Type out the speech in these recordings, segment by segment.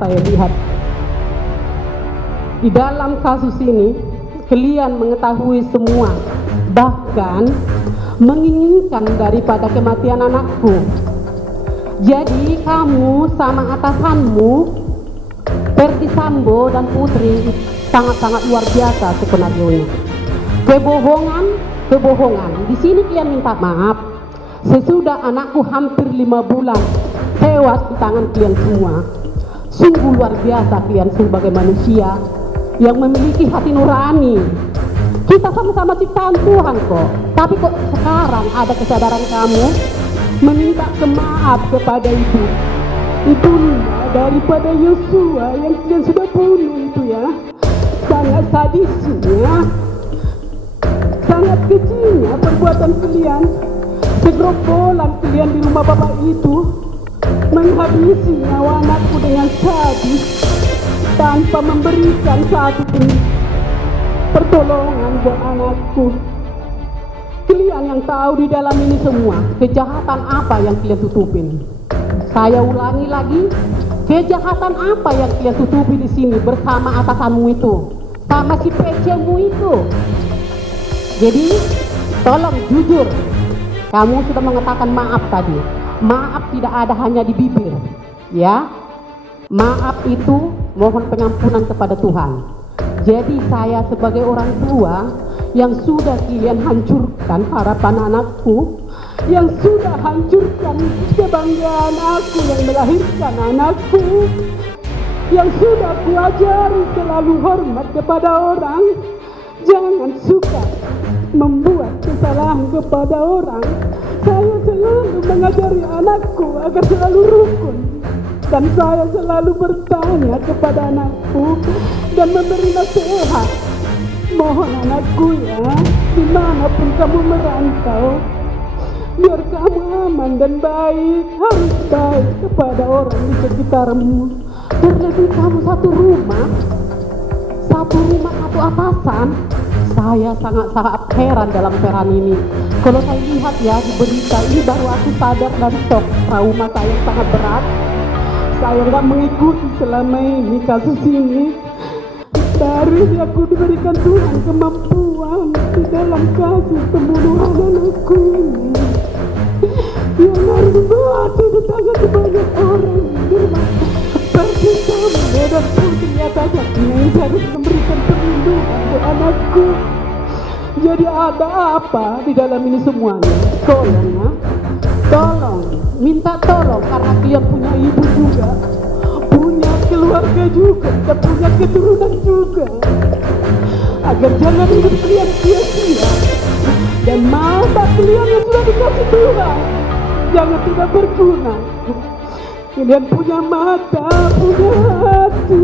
Saya lihat di dalam kasus ini kalian mengetahui semua, bahkan menginginkan daripada kematian anakku. Jadi kamu sama atasanmu Ferdi Sambo dan Putri sangat-sangat luar biasa skenario-nya. Kebohongan. Di sini kalian minta maaf sesudah anakku hampir 5 bulan tewas di tangan kalian semua. Sungguh luar biasa kalian sebagai manusia yang memiliki hati nurani. Kita sama-sama ciptaan Tuhan kok. Tapi kok sekarang ada kesadaran kamu meminta maaf kepada ibu. Ibunda daripada Yosua yang kalian sudah bunuh itu ya. Sangat sadisnya, sangat kecilnya perbuatan kalian. Segerombolan kalian di rumah bapak itu menghabisi nyawa anakku dengan sadis tanpa memberikan satu pun pertolongan buat anakku. Kalian yang tahu di dalam ini semua kejahatan apa yang kalian tutupin. Saya ulangi lagi, kejahatan apa yang kalian tutupi di sini bersama atasanmu itu, sama si PC-mu itu. Jadi tolong jujur, kamu sudah mengatakan maaf tadi. Maaf tidak ada hanya di bibir, ya. Maaf itu mohon pengampunan kepada Tuhan. Jadi saya sebagai orang tua yang sudah kalian hancurkan harapan anakku, yang sudah hancurkan kebanggaan aku yang melahirkan anakku, yang sudah kuajari selalu hormat kepada orang, jangan suka membuat kesalahan kepada orang. Saya selalu mengajari anakku agar selalu rukun, dan saya selalu bertanya kepada anakku dan memberi nasihat. Mohon anakku ya, dimanapun kamu merantau, biar kamu aman dan baik, harus baik kepada orang di sekitarmu. Terlebih kamu satu rumah satu atasan. Saya sangat heran dalam peran ini. Kalau saya lihat ya di berita ini, baru aku sadar dari shock trauma saya yang sangat berat. Saya nggak mengikuti selama ini kasus ini. Baru aku diberikan Tuhan kemampuan di dalam kasus pembunuhan anakku ini, yang harus mati di tangan banyak orang di rumah Ferdi Sambo dan Putri atasannya yang harus memberikan perlindungan buat anakku. Jadi ada apa di dalam ini semuanya? Tolong ya, tolong, minta tolong, karena dia punya ibu juga, punya keluarga juga, dan punya keturunan juga, agar jangan hidup kalian sia-sia dan mata kalian yang sudah dikasih Tuhan jangan tidak berguna. Kalian punya mata, punya hati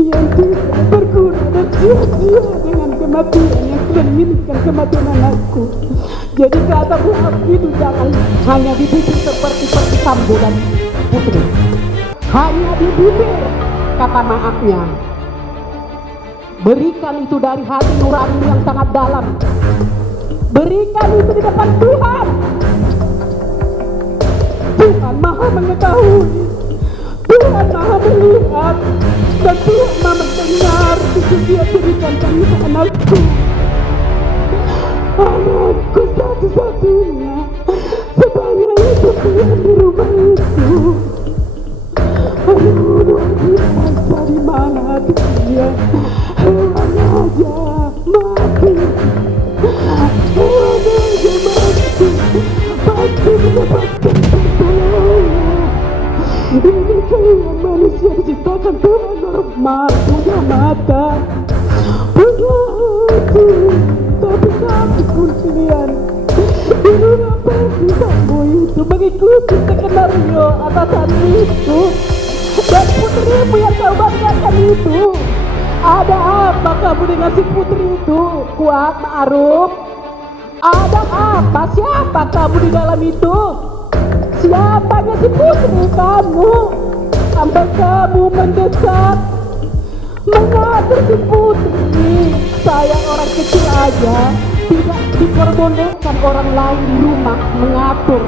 yang tidak berguna dan sia-sia dengan kematian yang kalian inginkan, kematian anakku. Jadi kata maaf itu jangan hanya di bibir seperti Ferdi Sambo dan Putri, hanya di bibir kata maafnya. Berikan itu dari hati nurani yang sangat dalam. Berikan itu di depan Tuhan. Tuhan maha mengetahui, Tuhan maha melihat, dan Tuhan maha mendengar itu dia berikan kami anakku. Anakku satu-satunya, sebanyak itu dia di rumah itu. Aduh, luar biasa, di mana hati dia. Hewan aja mati, hewan aja mati, pasti mendapatkan pertolongan. Ini kalian manusia diciptakan Tuhan normal, punya mata, punya hati, tapi satu pun kalian di rumah Ferdi Sambo itu mengikuti skenario atasan itu dan putrimu yang kau banggakan itu. Ada apa kamu dengan si Putri itu? Kuat Ma'ruf? Ada apa? Siapa kamu di dalam itu? Siapanya si Putri kamu? Sampai kamu mendesak mengatur si Putri. Saya orang kecil aja tidak diperbolehkan orang lain di rumah mengatur,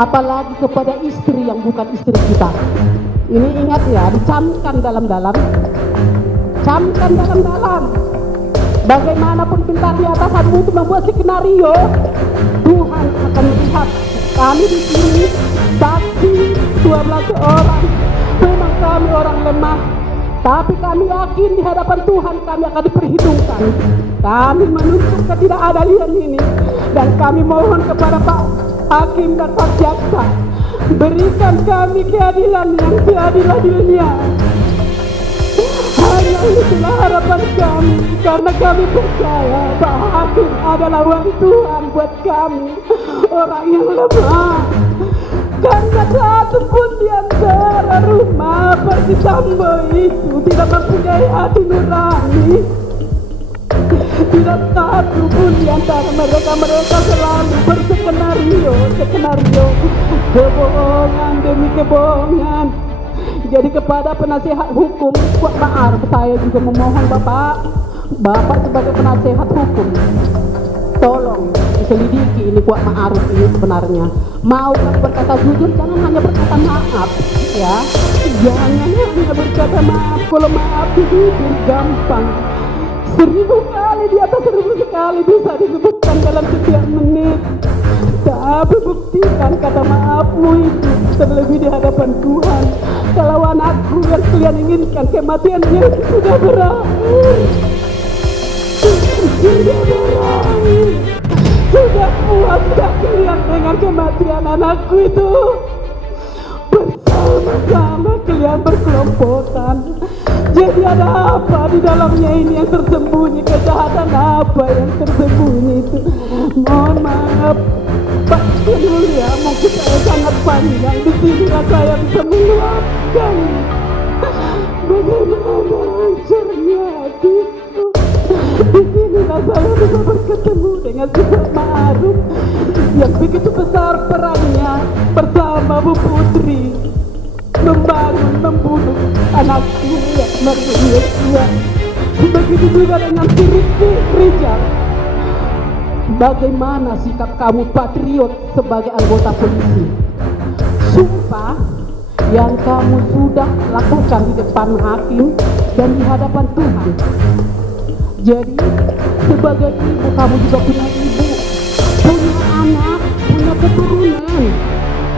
apalagi kepada istri yang bukan istri kita. Ini ingat ya, dicamkan dalam-dalam. Camkan dalam-dalam. Bagaimanapun bintang di atasanmu itu membuat skenario, Tuhan akan melihat. Kami di sini saksi 12 orang. Memang kami orang lemah, tapi kami yakin di hadapan Tuhan kami akan diperhitungkan. Kami menuntut ketidakadilan ini, dan kami mohon kepada Pak Hakim dan Pak Jaksa, berikan kami keadilan yang seadil-adilnya. Hanya itulah harapan kami, karena kami percaya Pak Hakim adalah wali Tuhan buat kami, orang yang lemah. Karena satu pun di antara rumah Perdisambo itu tidak mempunyai hati nurani. Tidak satu pun di antara mereka selalu berskenario kebohongan demi kebohongan. Jadi kepada penasihat hukum Kuat Ma'ruf, saya juga memohon Bapak sebagai penasihat hukum, tolong diselidiki ini Kuat Ma'ruf ini sebenarnya. Mau berkata jujur, jangan hanya berkata maaf ya. Jangan hanya berkata maaf. Kalau maaf itu jujur gampang. 1000 kali di atas 1000 sekali bisa disebutkan dalam setiap menit. Tapi buktikan kata maafmu itu terlebih di hadapan Tuhan. Kalau anakku yang kalian inginkan kematiannya sudah berakhir. Sudah puas tak kalian dengan kematian anakku itu? Bersama-sama kalian berkelompokan. Jadi ada apa di dalamnya ini yang tersembunyi? Kejahatan apa yang tersembunyi itu? Mohon maaf Pak Yang Mulia, mungkin saya sangat panjang di sini saya bisa meluapkan bagaimana hancurnya hatiku. Di sinilah saya bisa berketemu dengan si Kuat Ma'ruf yang begitu besar perannya bersama Bu Putri membangun, membunuh anakku yang bernama. Begitu juga dengan si Rizky Rijal. Bagaimana sikap kamu patriot sebagai anggota polisi? Sumpah yang kamu sudah lakukan di depan hakim dan di hadapan Tuhan. Jadi sebagai ibu, kamu juga punya ibu, punya anak, punya keturunan.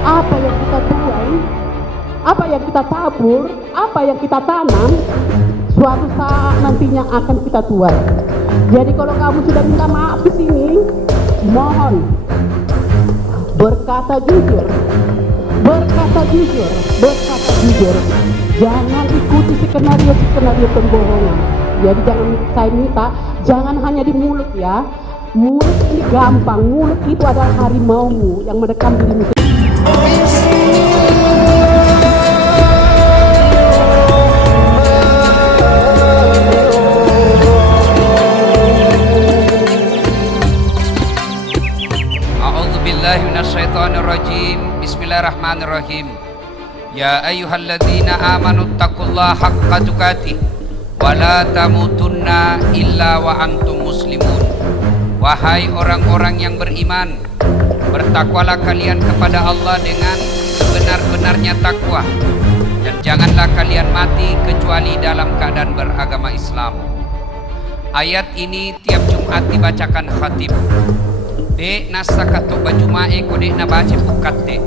Apa yang kita tuai, apa yang kita tabur, apa yang kita tanam, suatu saat nantinya akan kita tuai. Jadi kalau kamu sudah minta maaf di sini, mohon berkata jujur, berkata jujur, berkata jujur. Jangan ikuti skenario pembohongan. Jadi jangan, saya minta, jangan hanya di mulut ya. Mulut ini gampang, mulut itu adalah harimaumu yang mendekam dirimu. Minasyaitonirrajim. Bismillahirrahmanirrahim. Ya ayyuhalladzina amanu taqullaha haqqa tuqatih wa la tamutunna illa wa antum muslimun. Wahai orang-orang yang beriman, bertakwalah kalian kepada Allah dengan sebenar-benarnya takwa, dan janganlah kalian mati kecuali dalam keadaan beragama Islam. Ayat ini tiap Jumat dibacakan khatib. Dek nasakato bajumae kodek na baca bukatte.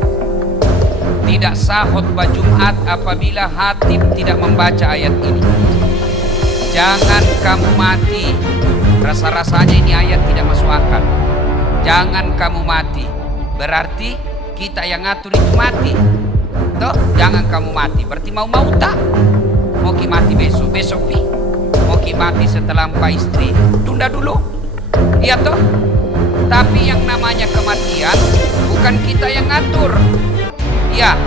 Tidak sah khutbah Jumat apabila khatib tidak membaca ayat ini. Jangan kamu mati. Rasa-rasanya ini ayat tidak masuk akal. Jangan kamu mati. Berarti kita yang ngatur itu mati. Toh, jangan kamu mati. Berarti mau tak? Mau ki mati besok pi. Mau ki mati setelah 4 istri. Tunda dulu. Iya toh? Tapi yang namanya kematian bukan kita yang ngatur. Ya,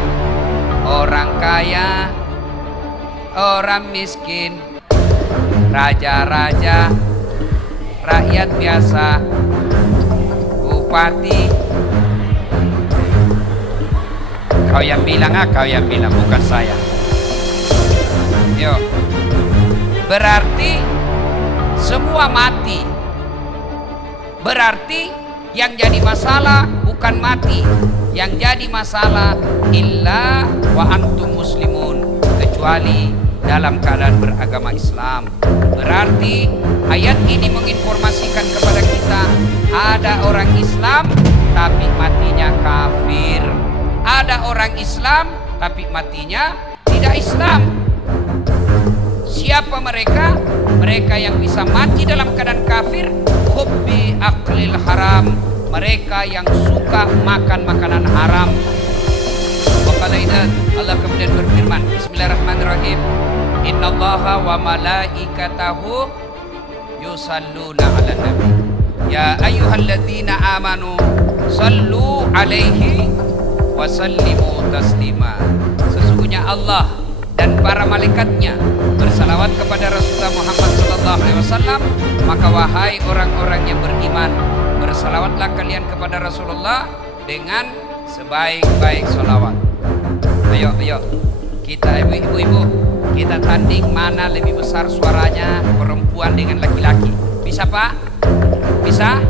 orang kaya, orang miskin, raja-raja, rakyat biasa, bupati. Kau yang bilang, kau yang bilang, bukan saya. Yo, berarti semua mati. Berarti yang jadi masalah bukan mati, yang jadi masalah illa wa antum muslimun. kecuali dalam keadaan beragama Islam. Berarti ayat ini menginformasikan kepada kita ada orang Islam tapi matinya kafir. Ada orang Islam tapi matinya tidak Islam. Siapa mereka? Mereka yang bisa mati dalam keadaan kafir, hubbi aklil haram, mereka yang suka makan makanan haram. Allah kemudian berfirman, Bismillahirrahmanirrahim, Innallaha wa malaikatahu yusalluna 'alan nabi ya ayyuhalladzina amanu sallu 'alaihi wa sallimu taslima. Sesungguhnya Allah dan para malaikatnya bersalawat kepada Rasulullah Muhammad SAW. Maka wahai orang-orang yang beriman, bersalawatlah kalian kepada Rasulullah dengan sebaik-baik salawat. Ayo kita ibu-ibu, kita tanding mana lebih besar suaranya perempuan dengan laki-laki. Bisa Pak? Bisa?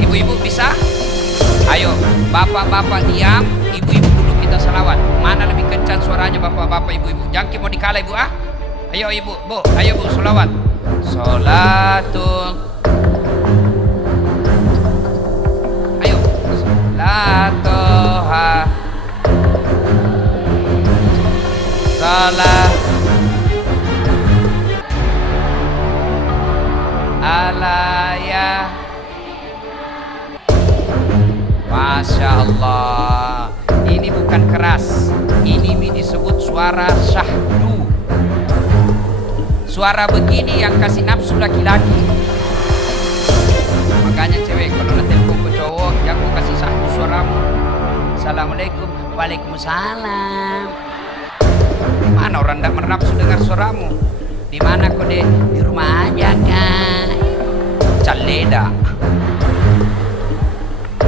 Ibu-ibu bisa? Ayo bapak-bapak diam, ibu-ibu dulu kita salawat. Mana lebih kencang suaranya bapak-bapak ibu-ibu? Jangan mau dikalah ibu ah. Ayo ibu, bu, ayo bu salawat. Salatul. Ayo. Salatoha. Salah. Alaya. Masya Allah. Ini bukan keras. Ini disebut suara syahdu. Suara begini yang kasih nafsu laki-laki. Makanya cewek kalau nanti telepon ke cowok, jangan kau kasih syahdu suaramu. Assalamualaikum. Waalaikumsalam. Mana orang tidak bernafsu dengar suaramu? Di mana kau deh? Di rumah aja kan. Caleda.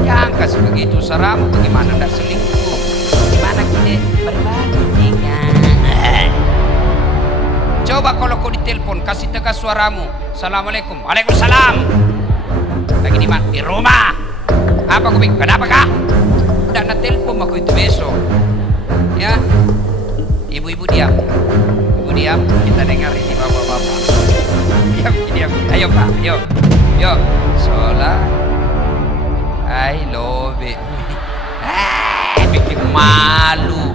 Jangan kasih begitu suaramu. Bagaimana tidak selingkuh? Di mana kita berbagi kan? Coba kalau kau ditelepon, kasih tegas suaramu. Assalamualaikum. Waalaikumsalam. Lagi di mana? Di rumah. Apa kau bilang? Kenapa kah? Tidak nak telepon aku itu besok. Ya. Ibu-ibu diam. Ibu diam. Kita dengar ini bapak-bapak. Diam. Ayo Pak. Yo. Sholat. I love it. Bikin malu.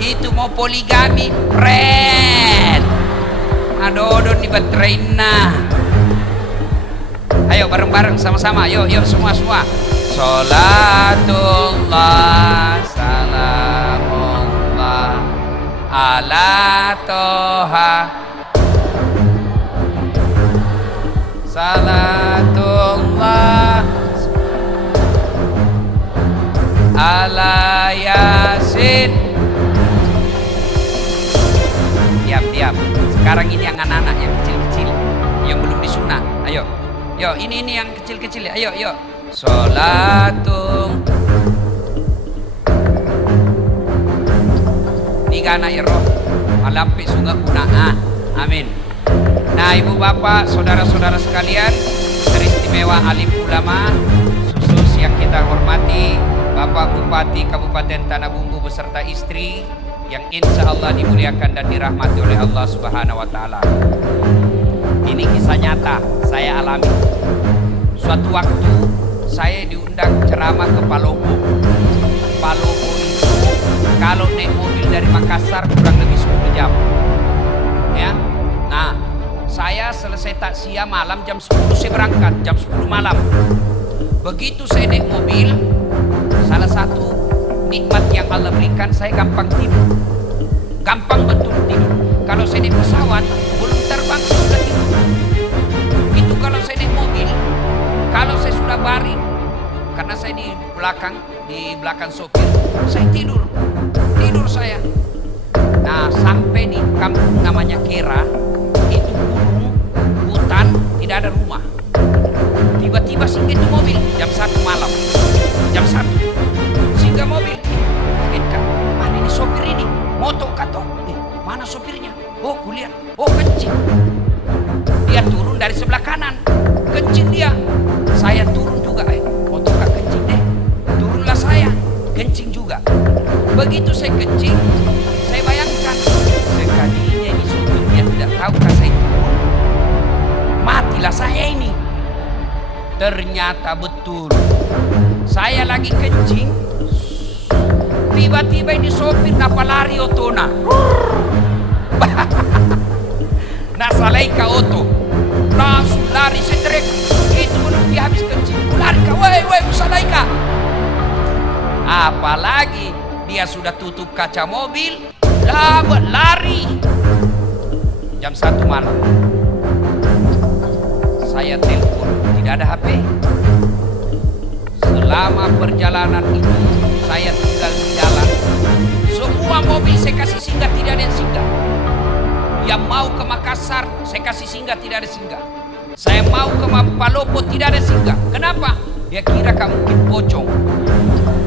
Itu mau poligami, friend. Aduh, nih baterainya. Ayo bareng-bareng sama-sama. Yuk semua. Salatullah salamullah ala toha. Salatullah ala yasin. Diam. Sekarang ini yang anak-anak yang kecil-kecil yang belum disunat. Ayo. Ini yang kecil-kecil. Ayo. Sholatung. Tiga anak ya roh. Malampi sungai punaa. Amin. Nah ibu bapak, saudara-saudara sekalian, teristimewa alim ulama, khusus yang kita hormati Bapak Bupati Kabupaten Tanah Bumbu beserta istri yang insya Allah dimuliakan dan dirahmati oleh Allah Subhanahu wa Ta'ala. Ini kisah nyata saya alami. Suatu waktu saya diundang ceramah ke Palopo. Palopo itu kalau naik mobil dari Makassar kurang lebih 10 jam. Ya. Nah, saya selesai takziah malam jam 10 saya berangkat, jam 10 malam. Begitu saya naik mobil, salah satu nikmat yang Allah berikan, saya gampang tidur. Gampang betul tidur. Kalau saya naik pesawat, belum terbang sudah tidur. Itu kalau saya naik mobil. Kalau saya sudah baring, karena saya di belakang sopir, saya tidur saya. Nah, sampai di kampung namanya Kera, itu gunung, hutan, tidak ada rumah. Tiba-tiba singgah itu mobil jam 1 malam, jam 1 singgah mobil. Kaget, mana ini sopir ini? Moto kato, mana sopirnya? Oh, kulihat, oh kencing. Dia turun dari sebelah kanan, kencing dia. Saya turun juga, moto kak kencing deh. Turunlah saya, kencing juga. Begitu saya kencing, saya bayangkan Ternyata betul. Saya lagi kencing, tiba-tiba ini sopir napalari otona. Nasalaika oto. Langsung lari setrek. Itu belum dia habis kencing. Lari ka, woi, usalaika. Apalagi dia sudah tutup kaca mobil, lari. Jam 1 malam. Saya telepon, tidak ada HP. Selama perjalanan itu saya tinggal di jalan. Semua mobil saya kasih singgah, tidak ada yang singgah. Yang mau ke Makassar saya kasih singgah, tidak ada singgah. Saya mau ke Palopo, tidak ada singgah. Kenapa? Dia kira kamu mungkin pocong.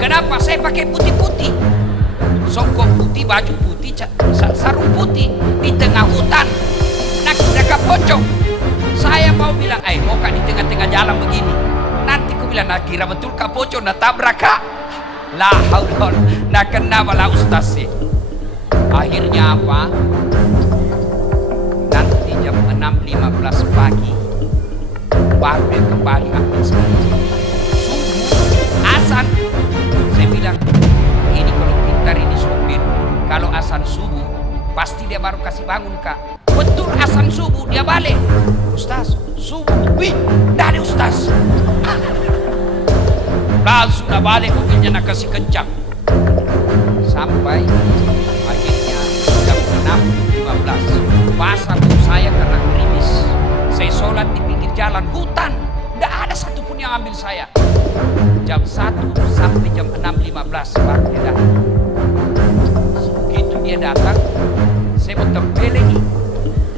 Kenapa? Saya pakai putih-putih, songkok putih, baju putih, sarung putih di tengah hutan. Nak kira pocong. Saya mau bilang, mau kak di tengah-tengah jalan begini. Nanti ku bilang, nak kira betul kak pocong, nak tabrak kak. Lah haulon, nak kena bala ustaz sih. Akhirnya apa? Nanti jam 6.15 pagi baru dia kembali ambil saya. Subuh, azan. Saya bilang, ini kalau pintar ini sopir. Kalau azan subuh, pasti dia baru kasih bangun kak. Betul azan subuh, dia balik. Ustaz, subuh, wih, dari ustaz. Langsung dah balik mobilnya nak kasih kencang. Sampai akhirnya jam 6.15. Basah saya karena gerimis. Saya sholat di pinggir jalan hutan. Tidak ada satupun yang ambil saya. Jam 1 sampai jam 6.15 baru dia datang. Begitu dia datang, saya mau tempeleng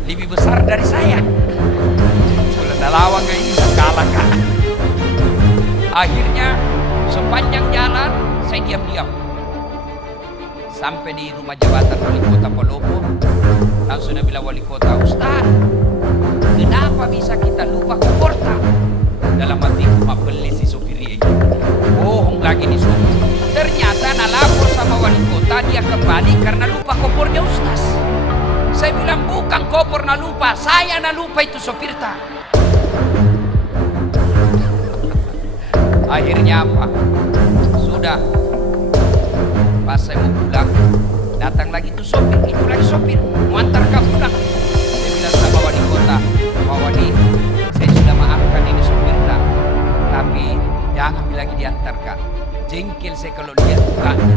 lebih besar dari saya. Sudah lawang ini dah kalah kak. Akhirnya sepanjang jalan saya diam-diam. Sampai di rumah jabatan wali kota Palopo, langsung dia bilang wali kota, Ustaz, kenapa bisa kita lupa koporta? Dalam hati mapeli si sopir ini. Bohong lagi nih sopir. Ternyata nalapor sama wali kota, dia kembali karena lupa kopornya Ustaz. Saya bilang bukan kopor na lupa, saya na lupa itu sopir tak. Akhirnya apa? Sudah. Pas saya mau pulang, datang lagi tuh sopir, itu lagi sopir, mau antar kau pulang. Saya bilang sama wali kota, Pak Wali, saya sudah maafkan ini sopir tak, tapi jangan lagi diantar kak. Jengkel saya kalau lihat mukanya.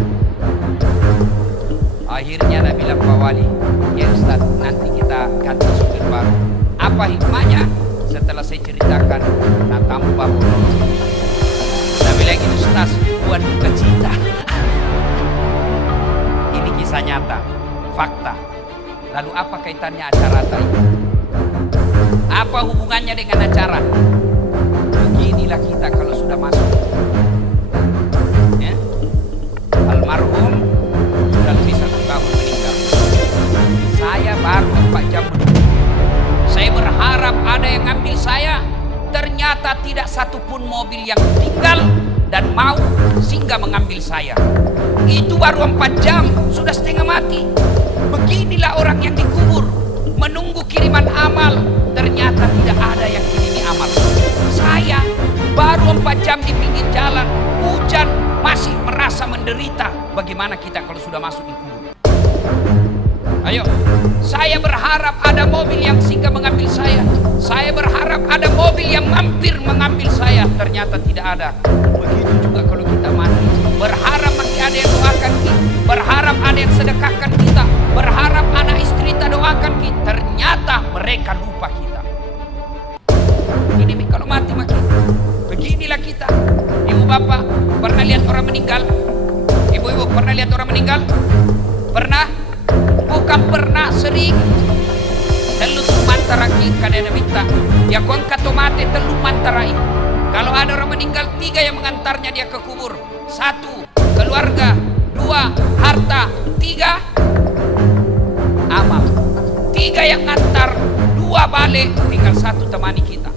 Akhirnya dia bilang Pak Wali, ya Ustaz, nanti kita ganti sopir baru. Apa hikmahnya? Setelah saya ceritakan, nah tanpa bodoh. Dia bilang gitu, Ustaz, buat duka cita. Ini kisah nyata, fakta. Lalu apa kaitannya acara tadi? Apa hubungannya dengan acara? Beginilah kita kalau sudah masuk. Ya? Almarhum sudah lebih 1 tahun meninggal. Saya baru 4 jam menunggu. Saya berharap ada yang ngambil saya. Ternyata tidak satupun mobil yang tinggal dan mau singgah mengambil saya. Itu baru 4 jam, sudah setengah mati. Beginilah orang yang dikubur, menunggu kiriman amal. Ternyata tidak ada yang kirimi amal. Saya baru 4 jam di pinggir jalan, hujan, masih merasa menderita. Bagaimana kita kalau sudah masuk di kubur? Ayo, saya berharap ada mobil yang singgah mengambil saya. Saya berharap ada mobil yang mampir mengambil saya. Ternyata tidak ada. Begitu juga kalau kita mati. Berharap masih ada yang doakan kita. Berharap ada yang sedekahkan kita. Berharap anak istri kita doakan kita. Ternyata mereka lupa kita. Ini kalau mati makin. Beginilah kita. Ibu bapak pernah lihat orang meninggal? Ibu-ibu pernah lihat orang meninggal? Pernah? Bukan pernah, sering. Telu mantarai kadang minta. Ya kon katomate telu mantarai. Kalau ada orang meninggal, 3 yang mengantarnya dia ke kubur. 1, keluarga. 2, harta. 3, amal. 3 yang ngantar, 2 balik, tinggal 1 temani kita.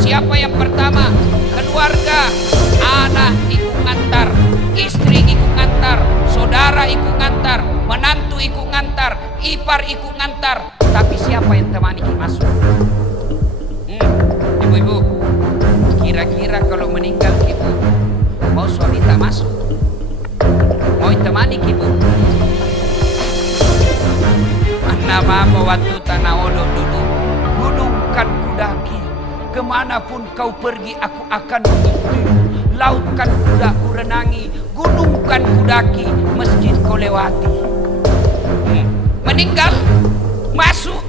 Siapa yang pertama? Keluarga. Anak ikut ngantar, istri ikut ngantar, saudara ikut ngantar, menantu ikut ngantar, ipar ikut ngantar. Tapi siapa yang temani kita masuk? Ibu-ibu, Kira-kira kalau meninggal ibu, mau suami tak masuk? Mau temani ibu? Nama waktu tanah odok dulu, gunungkan kudaki, kemanapun kau pergi aku akan mengikuti. Lautkan kuda ku renangi, gunungkan kudaki, masjid kau lewati. Meninggal, masuk,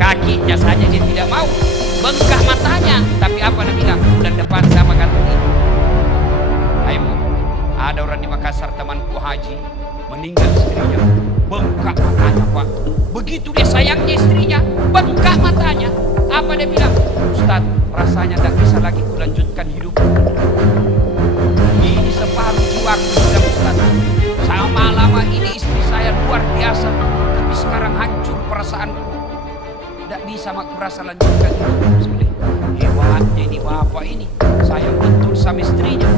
kakinya saja dia tidak mau, bengkak matanya, tapi apa dia bilang? Bulan depan sama ganti. Ayo, ada orang di Makassar temanku haji, meninggal istrinya, bengkak matanya Pak. Begitu dia sayangnya istrinya, bengkak matanya. Apa dia bilang? Ustaz, rasanya tak bisa lagi kulanjutkan hidup. Ini separuh jiwaku sudah Ustaz. Sama lama ini istri saya luar biasa, tapi sekarang hancur perasaanku. Tidak bisa aku rasa lanjutkan hidup. Hebatnya ini bapak ini, sayang betul sama istrinya.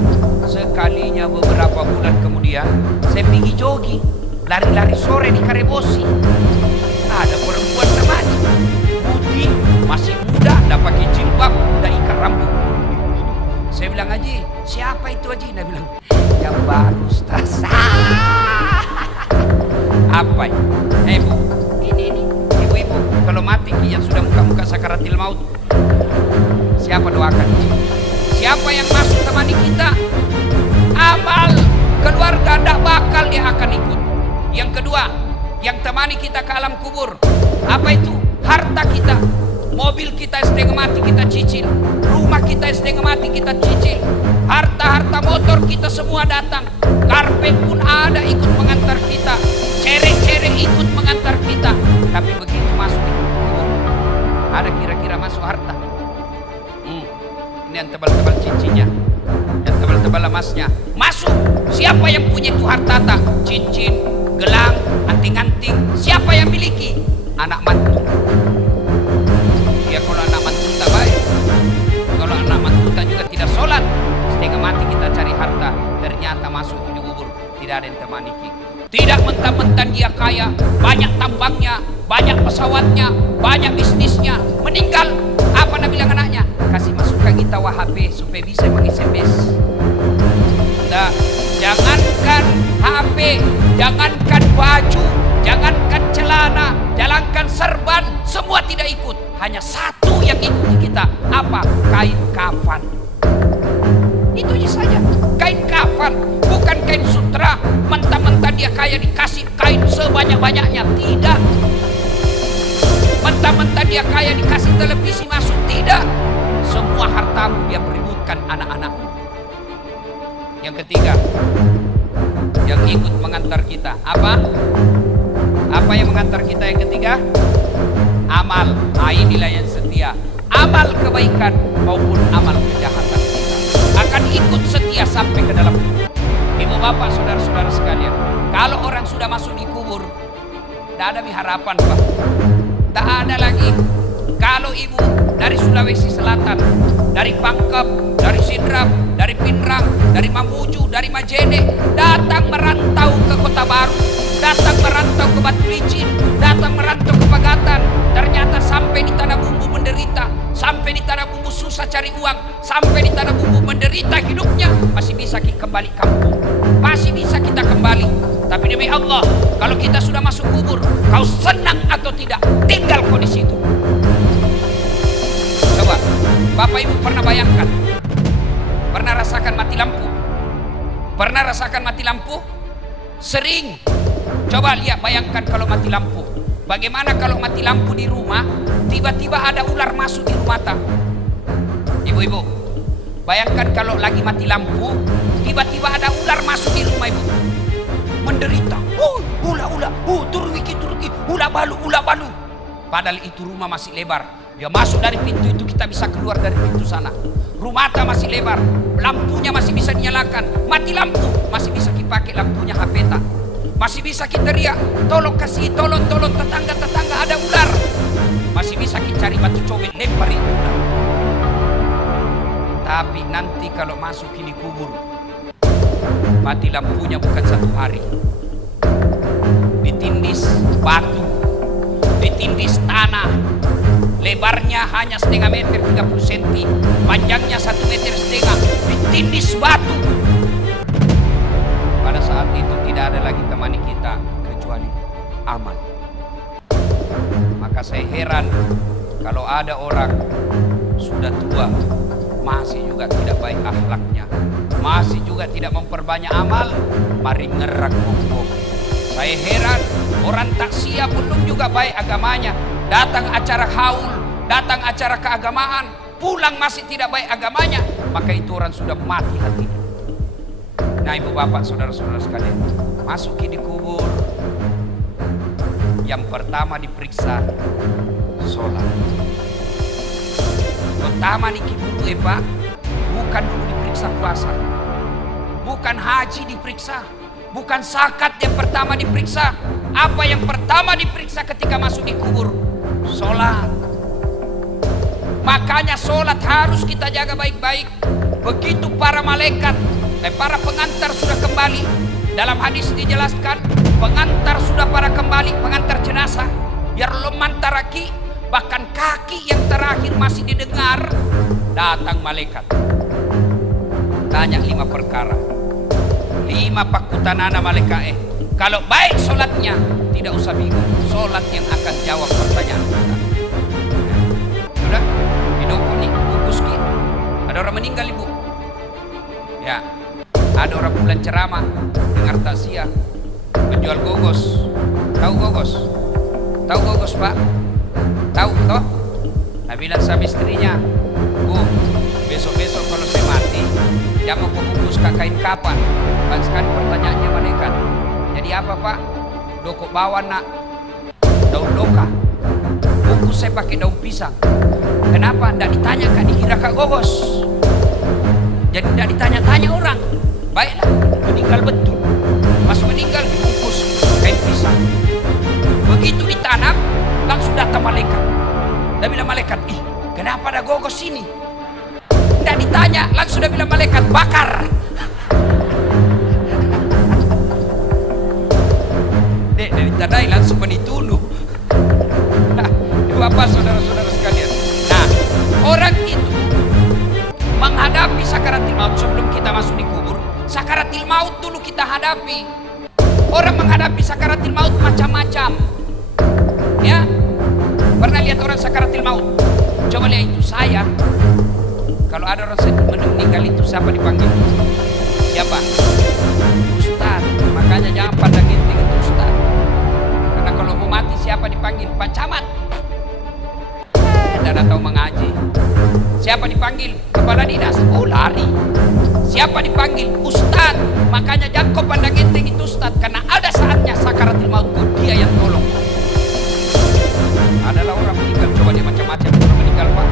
Sekalinya beberapa bulan kemudian, saya pergi jogging, lari-lari sore di Karebosi. Ada perempuan namanya putih, masih muda, dah pakai jilbab, dah ikat rambut. Saya bilang, Haji, siapa itu Haji? Dia bilang, yang baru Ustaz. Apa ini? Bu, ini ibu-ibu kalau mati yang sudah muka-muka sakaratil maut, siapa doakan? Siapa yang masuk temani kita? Amal keluarga tidak bakal dia akan ikut. Yang kedua, yang temani kita ke alam kubur, apa itu? Harta kita, mobil kita setengah mati kita cicil, rumah kita setengah mati kita cicil, harta-harta motor kita semua datang, karpet pun ada ikut mengantar kita, cerek-cerek ikut mengantar kita. Tapi begitu masuk kubur, ada kira-kira masuk harta. Ini yang tebal-tebal cincinnya, yang tebal-tebal emasnya masuk. Siapa yang punya itu harta? Cincin, gelang, anting-anting, siapa yang miliki? Anak mantu. Ya kalau anak mantu tak baik, kalau anak mantu tak juga tidak sholat, setengah mati kita cari harta, ternyata masuk di kubur tidak ada yang temani kita. Tidak mentang-mentang dia kaya, banyak tambangnya, banyak pesawatnya, banyak bisnisnya, meninggal, apa nak bilang anaknya? Kasih masukkan kita HP supaya bisa meng-SMS. Nah, jangankan HP, jangankan baju, jangankan celana, jangankan serban, semua tidak ikut. Hanya satu yang ikuti kita, apa? Kain kafan. Itu saja, kain kafan, bukan kain sutra. Mentang-mentang dia kaya dikasih kain sebanyak-banyaknya, tidak. Mentang-mentang dia kaya dikasih televisi masuk, tidak. Semua hartamu dia peributkan anak-anakmu. Yang ketiga, yang ikut mengantar kita, apa? Apa yang mengantar kita yang ketiga? Amal. Inilah yang setia. Amal kebaikan maupun amal kejahatan kita akan ikut setia sampai ke dalam kubur. Ibu bapak saudara-saudara sekalian, kalau orang sudah masuk di kubur, tidak ada harapan Pak. Tak ada lagi. Kalau ibu dari Sulawesi Selatan, dari Pangkep, dari Sidrap, dari Pinrang, dari Mamuju, dari Majene, datang merantau ke Kota Baru, datang merantau ke Batu Licin, datang merantau ke Pagatan, ternyata sampai di Tanah Bumbu menderita, sampai di Tanah Bumbu susah cari uang, sampai di Tanah Bumbu menderita hidupnya, masih bisa kita kembali kampung, masih bisa kita kembali. Tapi demi Allah, kalau kita sudah masuk kubur, kau senang atau tidak, tinggal kau di situ. Coba, Bapak Ibu pernah bayangkan, pernah rasakan mati lampu? Pernah rasakan mati lampu? Sering. Coba lihat, bayangkan kalau mati lampu. Bagaimana kalau mati lampu di rumah, tiba-tiba ada ular masuk di rumah tak? Ibu-ibu, bayangkan kalau lagi mati lampu, tiba-tiba ada ular masuk di rumah ibu. Menderita, ula, turuki, ula balu. Padahal itu rumah masih lebar. Dia masuk dari pintu itu, kita bisa keluar dari pintu sana. Rumah masih lebar, lampunya masih bisa dinyalakan. Mati lampu, masih bisa dipakai lampunya HP tak. Masih bisa kita riak, tolong tetangga ada ular. Masih bisa kita cari batu cobek lempar itu ular. Tapi nanti kalau masuk ini kubur, mati lampunya bukan 1 hari, ditindis batu, ditindis tanah, lebarnya hanya setengah meter 30 cm, panjangnya 1,5 meter, ditindis batu. Pada saat itu tidak ada lagi temani kita kecuali amal. Maka saya heran kalau ada orang sudah tua masih juga tidak baik akhlaknya, masih juga tidak memperbanyak amal, mari ngerak ngomong. Saya heran orang tak siap belum juga baik agamanya, datang acara haul, datang acara keagamaan, pulang masih tidak baik agamanya, maka itu orang sudah mati hatinya. Nah ibu bapak saudara-saudara sekalian, masuki di kubur, yang pertama diperiksa sholat. Pertama nih dulu Pak, bukan dulu diperiksa puasa, bukan haji diperiksa, bukan zakat yang pertama diperiksa. Apa yang pertama diperiksa ketika masuk di kubur? Sholat. Makanya sholat harus kita jaga baik-baik. Begitu para malaikat, para pengantar sudah kembali, dalam hadis dijelaskan, pengantar sudah pada kembali, pengantar jenazah, biar leman taraki, bahkan kaki yang terakhir masih didengar, datang malaikat. Tanya 5 perkara, 5 pakutanana malaikat. Kalau baik sholatnya, tidak usah bingung, sholat yang akan jawab pertanyaan kita. Sudah, hidup nih, bungkus ki. Ada orang meninggal ibu. Ya, ada orang bulan ceramah, dengar takziah, menjual gogos. Tahu gogos? Tahu gogos Pak? Tahu toh? Nah bilang sama istrinya, Bu, besok-besok kalau saya mati, jangan mau bungkus kain kapan. Kan sekali pertanyaannya malaikat. Jadi apa Pak? Doko bawa nak daun loka. Bungkus saya pakai daun pisang. Kenapa? Nggak ditanya kan, dikira kak gogos. Jadi nggak ditanya-tanya orang. Baiklah, meninggal betul. Pas meninggal dibungkus kain pisang. Begitu ditanam, langsung datang malaikat. Dan bilang malaikat, ih kenapa ada gogos sini? Nggak ditanya, langsung dia bilang malaikat, bakar. Dek, dari tandai langsung menitunuh. Nah, Bapak saudara-saudara sekalian. Nah, orang itu menghadapi sakaratil maut sebelum kita masuk di kubur. Sakaratil maut dulu kita hadapi. Orang menghadapi sakaratil maut macam-macam. Ya, pernah lihat orang sakaratil maut? Coba lihat itu saya. Kalau ada orang meninggal itu siapa dipanggil? Siapa? Ustaz. Makanya jangan pandang enteng itu Ustaz. Karena kalau mau mati siapa dipanggil? Pak Camat. Tidak tahu mengaji. Siapa dipanggil? Kepala dinas. Oh lari. Siapa dipanggil? Ustaz. Makanya jangan kau pandang enteng itu Ustaz. Karena ada saatnya sakaratil maut pun dia yang tolong. Adalah orang meninggal, coba dia macam-macam orang meninggal Pak.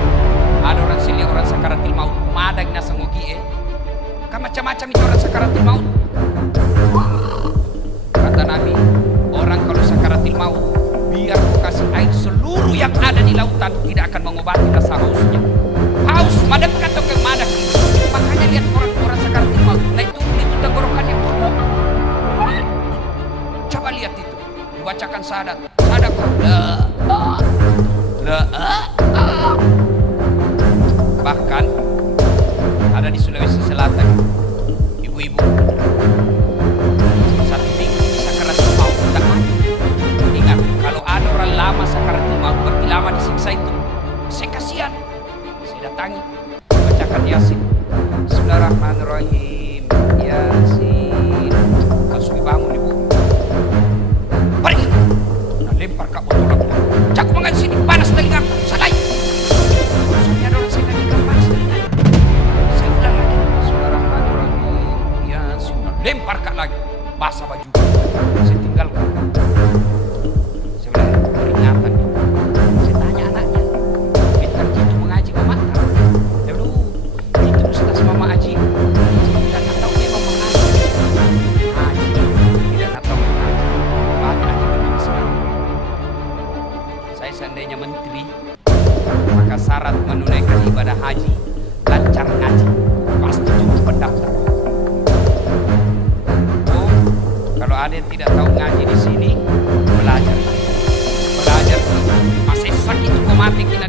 Ada orang sini orang sakaratil maut, madag nasa ngogi kan macam-macam itu orang sakaratil maut. Kata Nabi, orang kalau sakaratil maut, biar kau kasih air seluruh yang ada di lautan tidak akan mengobati rasa hausnya. Haus, madag atau ke madag. Makanya lihat orang-orang sakaratil maut, nah itu tenggorokannya. Coba lihat itu, dibacakan syahadat, syahadat bahkan ada di Sulawesi Selatan ibu-ibu 1 minggu di sakaratul maut tak mati. Ingat, kalau ada orang lama sakaratul maut berarti lama disiksa itu. Saya kasihan, saya datangi, bacakan Yasin. Bismillahirrahmanirrahim. Yasin. Langsung bangun ibu, pergi, nah, lempar ke botol aku. Cak mangan sini, panas telinga, salai. Urusannya ada orang saya nadikan panas telinga. Saya ulang lagi. Bismillahirrahmanirrahim. Ya, sudah. Lempar kak lagi. Basah baju. Saya tinggalkan. Saya bilang, peringatan. Saya tanya anaknya, pintar gitu mengaji mama tak? Dia bilang, itu ustaz mama aji. Tidak tahu memang mengaji. Haji, tidak tahu mengaji. Banyak aja begini sekarang. Saya seandainya menteri, maka syarat menunaikan ibadah haji lancar ngaji, pasti cukup pendaftar. Oh, kalau ada yang tidak tahu ngaji di sini, belajar, masih sakit kok mati kita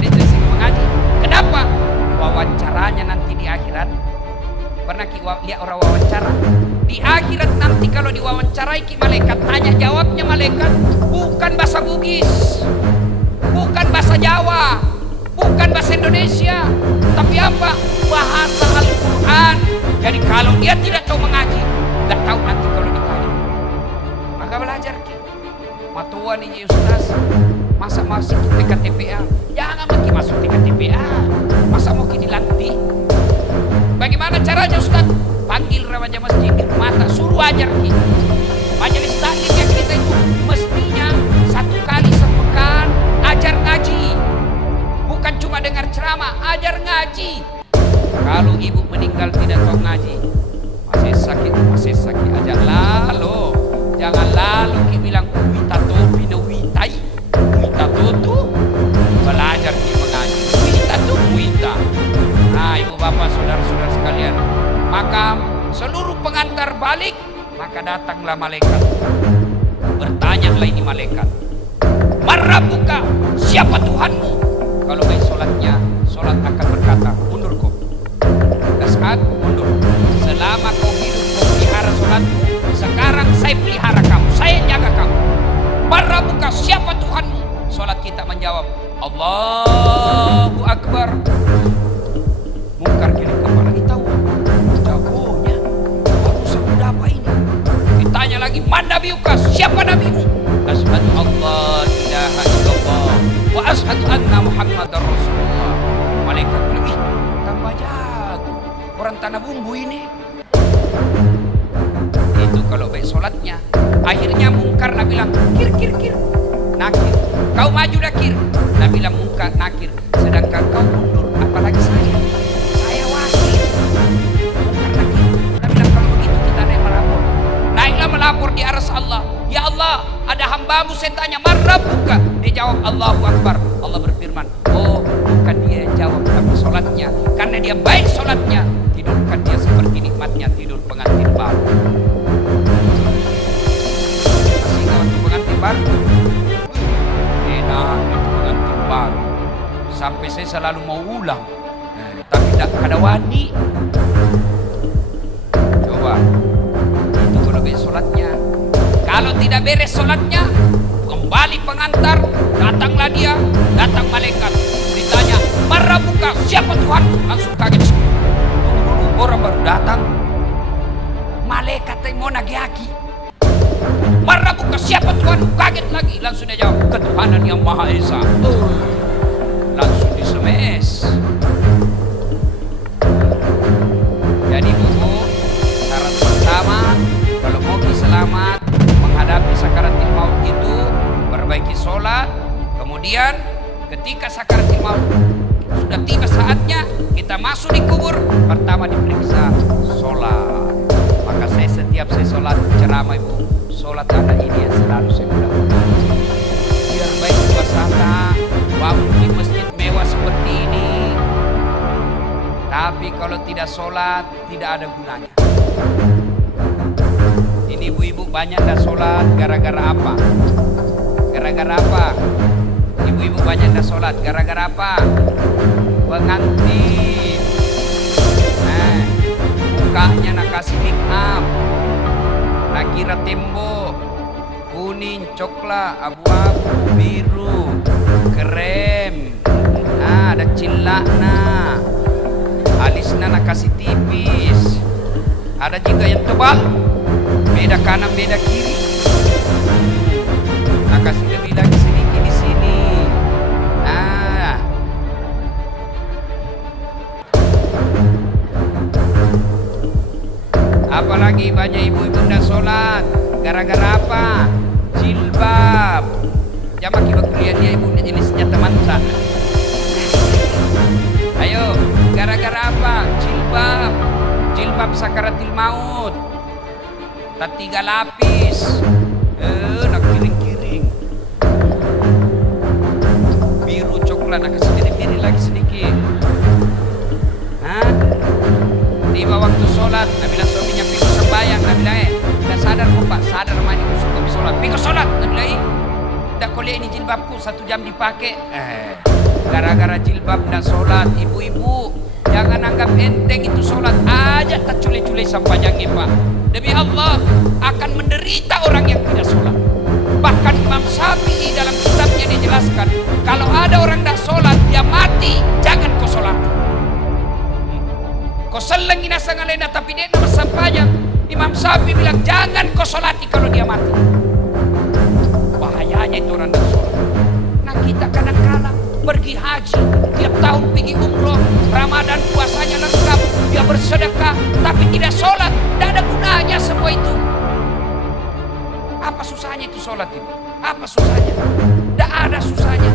bahasa Bugis, bukan bahasa Jawa, bukan bahasa Indonesia, tapi apa? Bahasa Al-Quran. Jadi kalau dia tidak tahu mengaji, nggak tahu nanti kalau ditanya, maka belajar ki. Matuan ini Ustaz, masa masuk TKTPA? Jangan maki masuk TKTPA. Masa mau kini dilatih? Bagaimana caranya Ustaz? Panggil remaja masjid di mata, suruh ajar ki. Majelis taklim yang kita itu mestinya 1 kali sepekan ajar ngaji. Bukan cuma dengar ceramah, ajar ngaji. Kalau ibu meninggal tidak tahu ngaji, masih sakit aja lalu. Jangan lalu ki bilang wita topi no witai. Wita tuh belajar ki mengaji. Wita tuh wita. Nah, ibu bapak saudara-saudara sekalian, maka seluruh pengantar balik, maka datanglah malaikat. Bertanyalah ini malaikat, Marrabuka, siapa Tuhanmu? Kalau baik solatnya, solat akan berkata, mundur kau. Saat mundur. Selama kau hidup kau pelihara solatmu, sekarang saya pelihara kamu, saya jaga kamu. Marrabuka, siapa Tuhanmu? Solat kita menjawab, Allahu Akbar. Mungkar kiri kepala, tahu jagonya, baru semudah apa ini? Ditanya lagi, man nabiuka, siapa nabimu? Asyhadu Allah ilaha illallah wa asyhadu anna Muhammadar Rasulullah. Malaikat bilang, ih, tambah jago, orang tanah bumbu ini. Itu kalau baik solatnya. Akhirnya Mungkar Nabi bilang, kir, nakir. Kau maju dah kir. Nabi bilang Mungkar, nakir. Sedangkan kau mundur, apalagi saya wakil. Mungkar, nakir. Nabi bilang, kalau begitu kita naik melapor. Naiklah melapor di aras Allah. Ya Allah, ada hambamu saya tanya, Marrabuka. Dia jawab, Allahu Akbar. Allah berfirman, oh bukan dia jawab tapi solatnya. Karena dia baik solatnya, tidurkan dia seperti nikmatnya tidur pengantin baru. Masih ingat waktu pengantin baru? Enak itu pengantin baru. Sampai saya selalu mau ulang, tapi tidak ada wani. Coba, itu kalau beres solatnya. Kalau tidak beres solatnya, kembali pengantar, datanglah dia, datang malaikat, ditanya, Marrabuka, siapa Tuhan? Langsung kaget. Tunggu dulu, orang baru datang. Malaikat yang mau nagiaki. Marrabuka, siapa Tuhan? Kaget lagi. Langsung dia jawab, ketuhanan yang Maha Esa. Langsung disemes. Jadi buku, syarat pertama, kalau mau selamat menghadapi sakaratul maut itu, perbaiki sholat. Kemudian ketika sakaratul maut sudah tiba saatnya kita masuk di kubur, pertama diperiksa sholat. Maka saya setiap saya sholat ceramah ibu, sholat ada ini yang selalu saya ulang-ulang. Biar baik suasana, bangun di masjid mewah seperti ini. Tapi kalau tidak sholat tidak ada gunanya. Ini ibu-ibu banyak dah sholat gara-gara apa? Gara-gara apa? Ibu-ibu banyak dah sholat gara-gara apa? Pengantin. Nah, mukanya nak kasih make up, nak kira tembok kuning, coklat, abu-abu, biru, krem. Nah, ada cilakna, alisna nak kasih tipis. Ada juga yang tebal, beda kanan beda kiri. Nah, kasih lebih lagi sedikit di sini. Nah, apalagi banyak ibu-ibu ndak sholat gara-gara apa? Jilbab. Jangan kita kuliah dia ibu jenisnya teman-teman. Ayo, gara-gara apa? Jilbab. Jilbab sakaratil maut. Tak 3 lapis. Nak kiring-kiring. Biru coklat, nak kasih miring-miring lagi sedikit. Hah? Tiba waktu sholat, Nabi bilang suaminya pikir sembahyang. Nabi bilang, udah sadar kok pak? Sadar mah ini kusuk kami sholat. Pikir sholat. Nabi bilang, tidak kau lihat ini jilbabku 1 jam dipakai. Gara-gara jilbab tidak sholat. Ibu-ibu, jangan anggap enteng itu sholat aja tak cule-cule sampajangnya pak. Demi Allah akan menderita orang yang tidak sholat. Bahkan Imam Syafi'i mengatakan, kalau ada orang tidak sholat, dia mati, jangan kau sholat. Kau seleng ina sangalena, tapi dia nama sampainya. Imam Syafi'i bilang, jangan kau sholati kalau dia mati. Bahayanya itu orang tidak sholat. Nah kita kadang-kadang pergi haji, tiap tahun pergi umroh, Ramadan puasanya lengkap, dia bersedekah, tapi tidak sholat, tidak ada gunanya semua itu. Apa susahnya itu sholat itu? Apa susahnya? Tidak ada susahnya.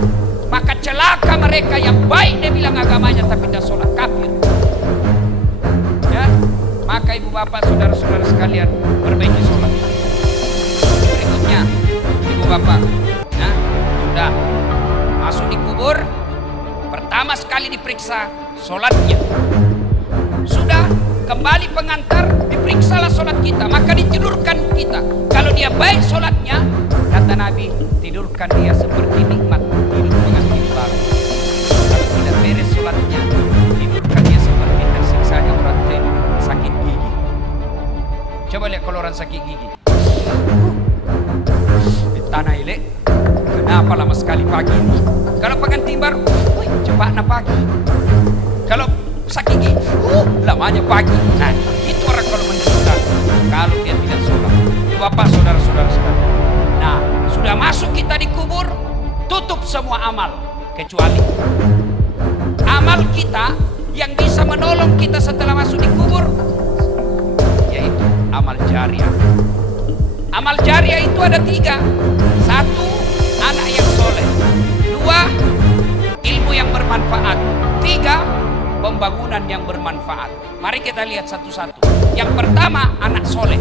Maka celaka mereka yang baik dia bilang agamanya tapi tidak sholat, kafir. Ya, maka ibu bapak saudara-saudara sekalian perbaiki sholat. Berikutnya, ibu bapak, nah sudah masuk di kubur, pertama sekali diperiksa sholatnya. Sudah kembali pengantar, diperiksalah sholat kita, maka ditidurkan kita. Kalau dia baik sholatnya, kata Nabi, tidurkan dia seperti nikmat tidur pengantin baru. Kalau tidak beres sholatnya, tidurkan dia seperti tersiksanya orang tua sakit gigi. Coba lihat kalau orang sakit gigi di tanah elek, kenapa lama sekali pagi ini? Kalau pengantin baru, cepatnya pagi. Kalau sakit gigi, lamanya pagi. Nah, itu orang kalau menderita, kalau dia tidak sholat. Bapak saudara-saudara sekalian. Nah, sudah masuk kita di kubur, tutup semua amal kecuali amal kita yang bisa menolong kita setelah masuk di kubur, yaitu amal jariah. Amal jariah itu ada 3. 1, anak yang soleh. 2, ilmu yang bermanfaat. 3, pembangunan yang bermanfaat. Mari kita lihat satu-satu. Yang pertama, anak soleh.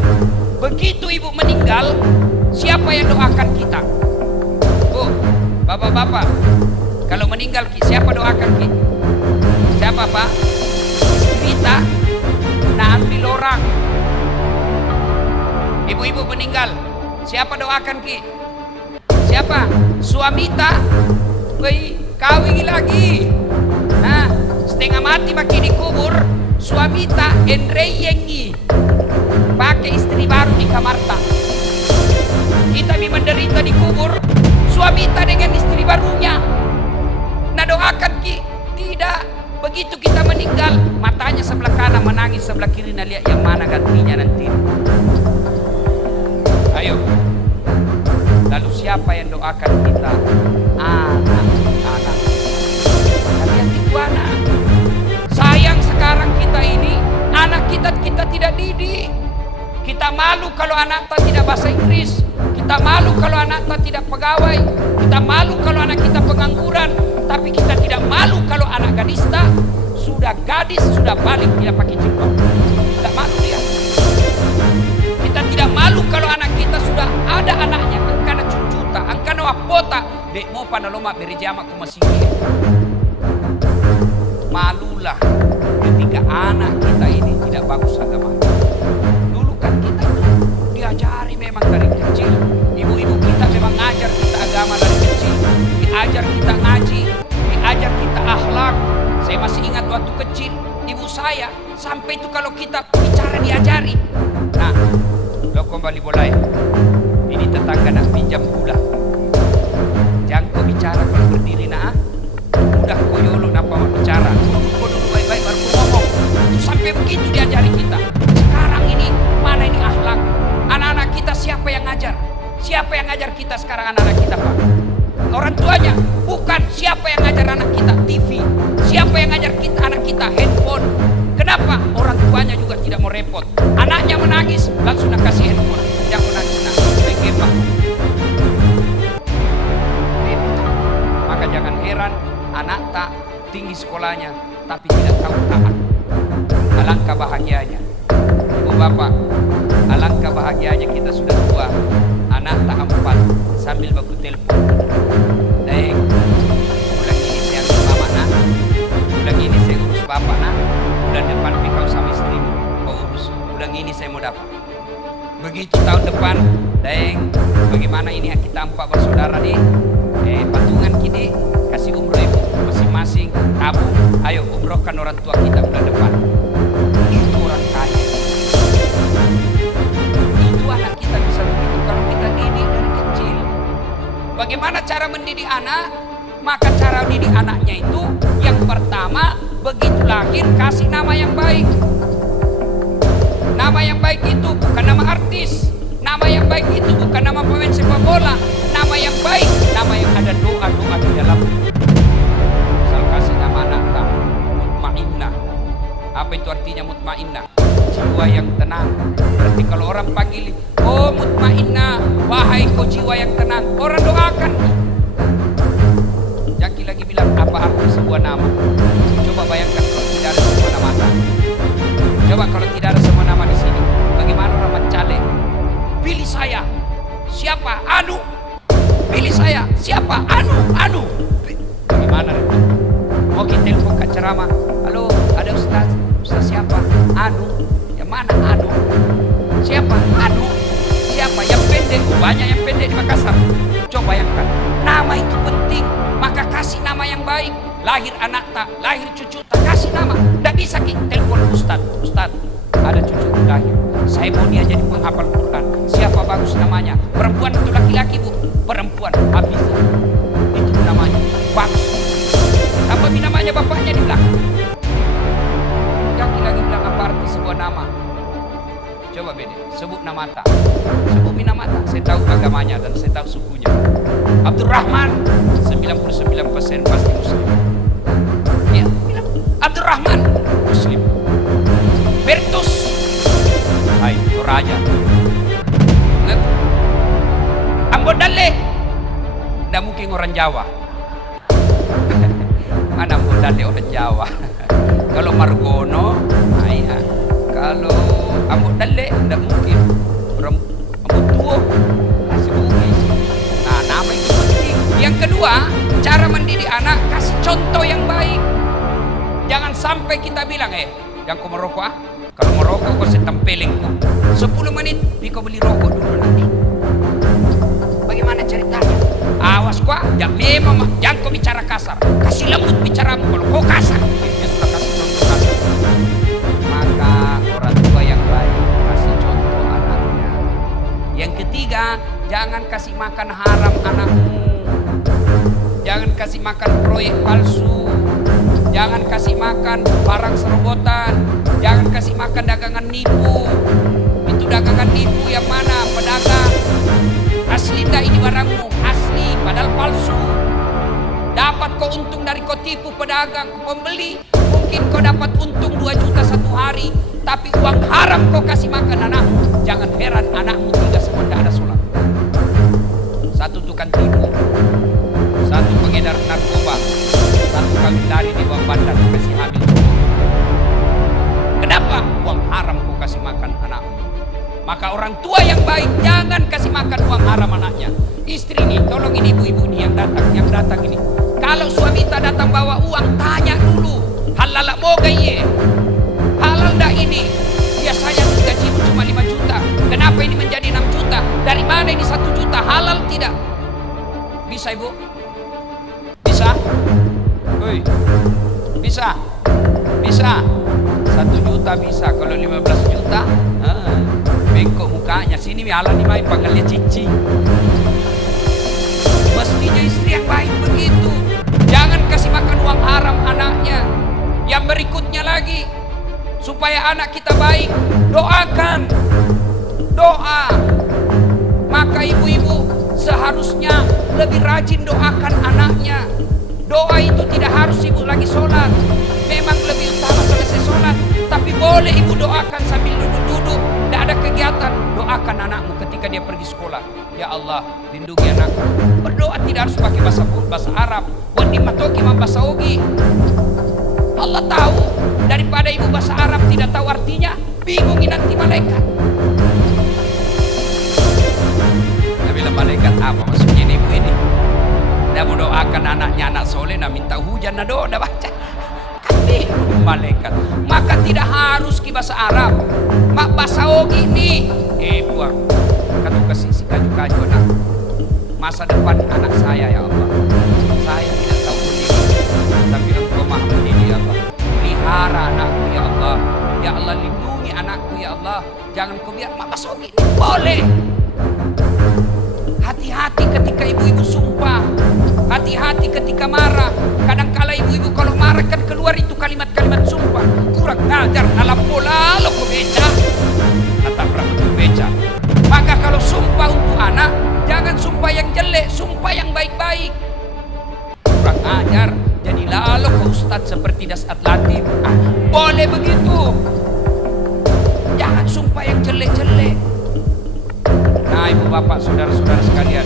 Begitu ibu meninggal, siapa yang doakan kita? Bu, bapak-bapak, kalau meninggal siapa doakan kita? Siapa pak? Kita, nah ambil orang. Ibu-ibu meninggal, siapa doakan ki? Siapa? Suami tak? Woi, kawin lagi. Nah, setengah mati makin dikubur, suami tak enreyengi, pakai istri baru di kamar tak. Kita menderita di kubur, suami tak dengan istri barunya. Nah doakan ki, tidak. Begitu kita meninggal, matanya sebelah kanan menangis, sebelah kiri nah lihat yang mana gantinya nanti. Ayo. Lalu siapa yang doakan kita? Anak-anak. Kalian itu anak. Sayang sekarang kita ini, anak kita tidak didik. Kita malu kalau anak kita tidak bahasa Inggris. Kita malu kalau anak kita tidak pegawai. Kita malu kalau anak kita pengangguran. Tapi kita tidak malu kalau anak gadis sudah gadis, sudah balik, tidak pakai jilbab. Tidak malu dia. Kita tidak malu kalau anak kita sudah ada anaknya, angkana cucuta, angkana wapota, dek mau panaloma berjama ku masih dia. Malulah ketika anak kita ini tidak bagus agama. Dulu kan kita diajari memang dari kecil. Ibu-ibu kita memang ngajar kita agama dari kecil. Diajar kita ngaji, diajar kita akhlak. Saya masih ingat waktu kecil, ibu saya sampai itu kalau kita bicara diajari. Nah, lo kembali boleh. Ini tetangga nak pinjam gula. Jangan kau bicara kalau berdiri nak. Udah kau yolo napa mau bicara. Kau dulu baik-baik baru kau ngomong. Itu sampai begitu diajari kita. Sekarang ini mana ini akhlak? Anak-anak kita siapa yang ngajar? Siapa yang ngajar kita sekarang anak-anak kita pak? Orang tuanya. Bukan. Siapa yang ngajar anak kita? TV. Siapa yang ngajar kita anak kita? Handphone. Kenapa? Orang tuanya juga tidak mau repot. Anaknya menangis, langsung nak kasih handphone. Jangan nangis, main game pak. Maka jangan heran anak tak tinggi sekolahnya tapi tidak tahu taat. Alangkah bahagianya ibu bapak, alangkah bahagianya kita sudah tua, anak tak 4 sambil baku telepon. Deng, bulan ini saya urus mama nak, bulan ini saya urus bapak nak, bulan depan kau sama istrimu kau urus, bulan ini saya mau dapat. Begitu tahun depan, deng, bagaimana ini kita 4 bersaudara nih? Patungan kini kasih umroh ibu masing-masing, tabung, ayo umrohkan orang tua kita bulan depan. Itu orang kaya. Itu anak kita bisa begitu kalau kita didik dari kecil. Bagaimana Bagaimana cara mendidik anak? Maka cara didik anaknya itu yang pertama, begitu lahir kasih nama yang baik. Nama yang baik itu bukan nama artis. Nama yang baik itu bukan nama pemain sepak bola. Nama yang baik, nama yang ada doa-doa di dalam. Misal kasih nama anak kamu Mutmainnah. Apa itu artinya Mutmainnah? Jiwa yang tenang. Berarti kalau orang panggil, oh Mutmainnah, wahai kau jiwa yang tenang, orang doakan. Jaki lagi bilang, apa arti sebuah nama? Coba bayangkan kalau tidak ada semua nama. Coba kalau tidak ada semua nama di sini, bagaimana orang mencalek? Pilih saya. Siapa? Anu. Pilih saya. Siapa? Anu. Bagaimana itu? Mau kita telepon ke ceramah. Halo, ada Ustaz. Ustaz siapa? Anu. Yang mana Anu? Siapa? Anu. Siapa? Yang pendek. Banyak yang pendek di Makassar. Coba bayangkan. Nama itu penting. Maka kasih nama yang baik. Lahir anak tak, lahir cucu tak, kasih nama. Tak bisa kita telepon Ustaz. Ustaz, ada cucu lahir. Saya mau dia jadi penghafal Quran. Siapa bagus namanya? Perempuan atau laki-laki, Bu? Perempuan. Habis. Itu namanya. Bagus. Apa namanya bapaknya di belakang? Kaki lagi bilang apa arti sebuah nama? Coba beda. Sebut nama tak. Sebut nama tak. Saya tahu agamanya dan saya tahu sukunya. Abdurrahman 99% pasti Muslim. Ya, bilang Abdurrahman Muslim. Bertus, hai Toraja. Ambodale, tidak mungkin orang Jawa. Mana Ambodale orang Jawa? Kalau Margono, ya. Kalau Ambodale tidak mungkin. Ambotuo, masih mungkin. Nah, nama itu penting. Yang kedua, cara mendidik anak, kasih contoh yang baik. Jangan sampai kita bilang, yang kau merokok ah? Kalau merokok kau setempelin kau 10 menit, kau beli rokok dulu nanti. Bagaimana ceritanya? Awas kau, memang jangan kau bicara kasar. Kasih lembut bicaramu. Kalau kau kasar, dia sudah kasih contoh kasar. Maka orang tua yang baik kasih contoh anaknya. Yang ketiga, jangan kasih makan haram anakmu. Jangan kasih makan proyek palsu. Jangan kasih makan barang serobotan. Jangan kasih makan dagangan nipu. Itu dagangan nipu yang mana? Pedagang. Asli dah ini barangmu? Asli, padahal palsu. Dapat kau untung dari kau tipu pedagang, kau pembeli. Mungkin kau dapat untung 2 juta satu hari. Tapi uang haram kau kasih makan anakmu. Jangan heran anakmu tinggal semua tidak ada sholat. Satu tukang tipu. Satu pengedar narkoba. Satu kawin lari di bawah bandar kasih hamil. Kenapa? Uang haram kau kasih makan anakmu. Maka orang tua yang baik jangan kasih makan uang haram anaknya. Istri nih, tolong ini ibu-ibu nih yang datang ini. Kalau suami tak datang bawa uang, tanya dulu. Halal mau gaya? Halal dah ini? Biasanya gajimu cuma 5 juta. Kenapa ini menjadi 6 juta? Dari mana ini 1 juta? Halal tidak? Bisa ibu? Bisa? Woi, bisa? Bisa? 1 juta bisa. Kalau 15 juta, bengkok mukanya. Sini halal nih mai panggil dia cici. Mestinya istri yang baik begitu. Jangan kasih makan uang haram anaknya. Yang berikutnya lagi, supaya anak kita baik, doakan. Doa. Maka ibu-ibu seharusnya lebih rajin doakan anaknya. Doa itu tidak harus ibu lagi sholat. Memang lebih utama selesai sholat. Tapi boleh ibu doakan sambil duduk-duduk. Tidak ada kegiatan. Doakan anakmu ketika dia pergi sekolah. Ya Allah, lindungi anakku. Berdoa tidak harus pakai bahasa Arab. Buat dimatoki bahasa Ogi. Allah tahu. Daripada ibu bahasa Arab tidak tahu artinya, bingungin nanti malaikat. Nah, bila malaikat apa maksudnya ibu ini? Dia mau doakan anaknya anak soleh, nah minta hujan, nah doa dah baca. Malaikat. Maka tidak harus ke bahasa Arab. Mak bahasa Ogi nih. Buang. Katu kasih si kaju-kaju anak. Masa depan anak saya ya Allah. Saya tidak tahu mendidik, tapi Engkau maha mendidik Allah. Pelihara anakku ya Allah. Ya Allah, lindungi anakku ya Allah. Jangan kau biar mak bahasa Ogi ini. Boleh. Hati-hati. hati-hati ketika ibu-ibu sumpah. Hati-hati ketika marah. Kadangkala ibu-ibu kalau marah kan keluar itu kalimat-kalimat sumpah. Kurang ngajar alam bola lo ke beca. Kata betul beca. Maka kalau sumpah untuk anak, jangan sumpah yang jelek, sumpah yang baik-baik. Kurang ajar, jadilah lo ke ustadz seperti Dasat Latif. Boleh begitu. Jangan sumpah yang jelek-jelek. Nah, ibu bapak, saudara-saudara sekalian,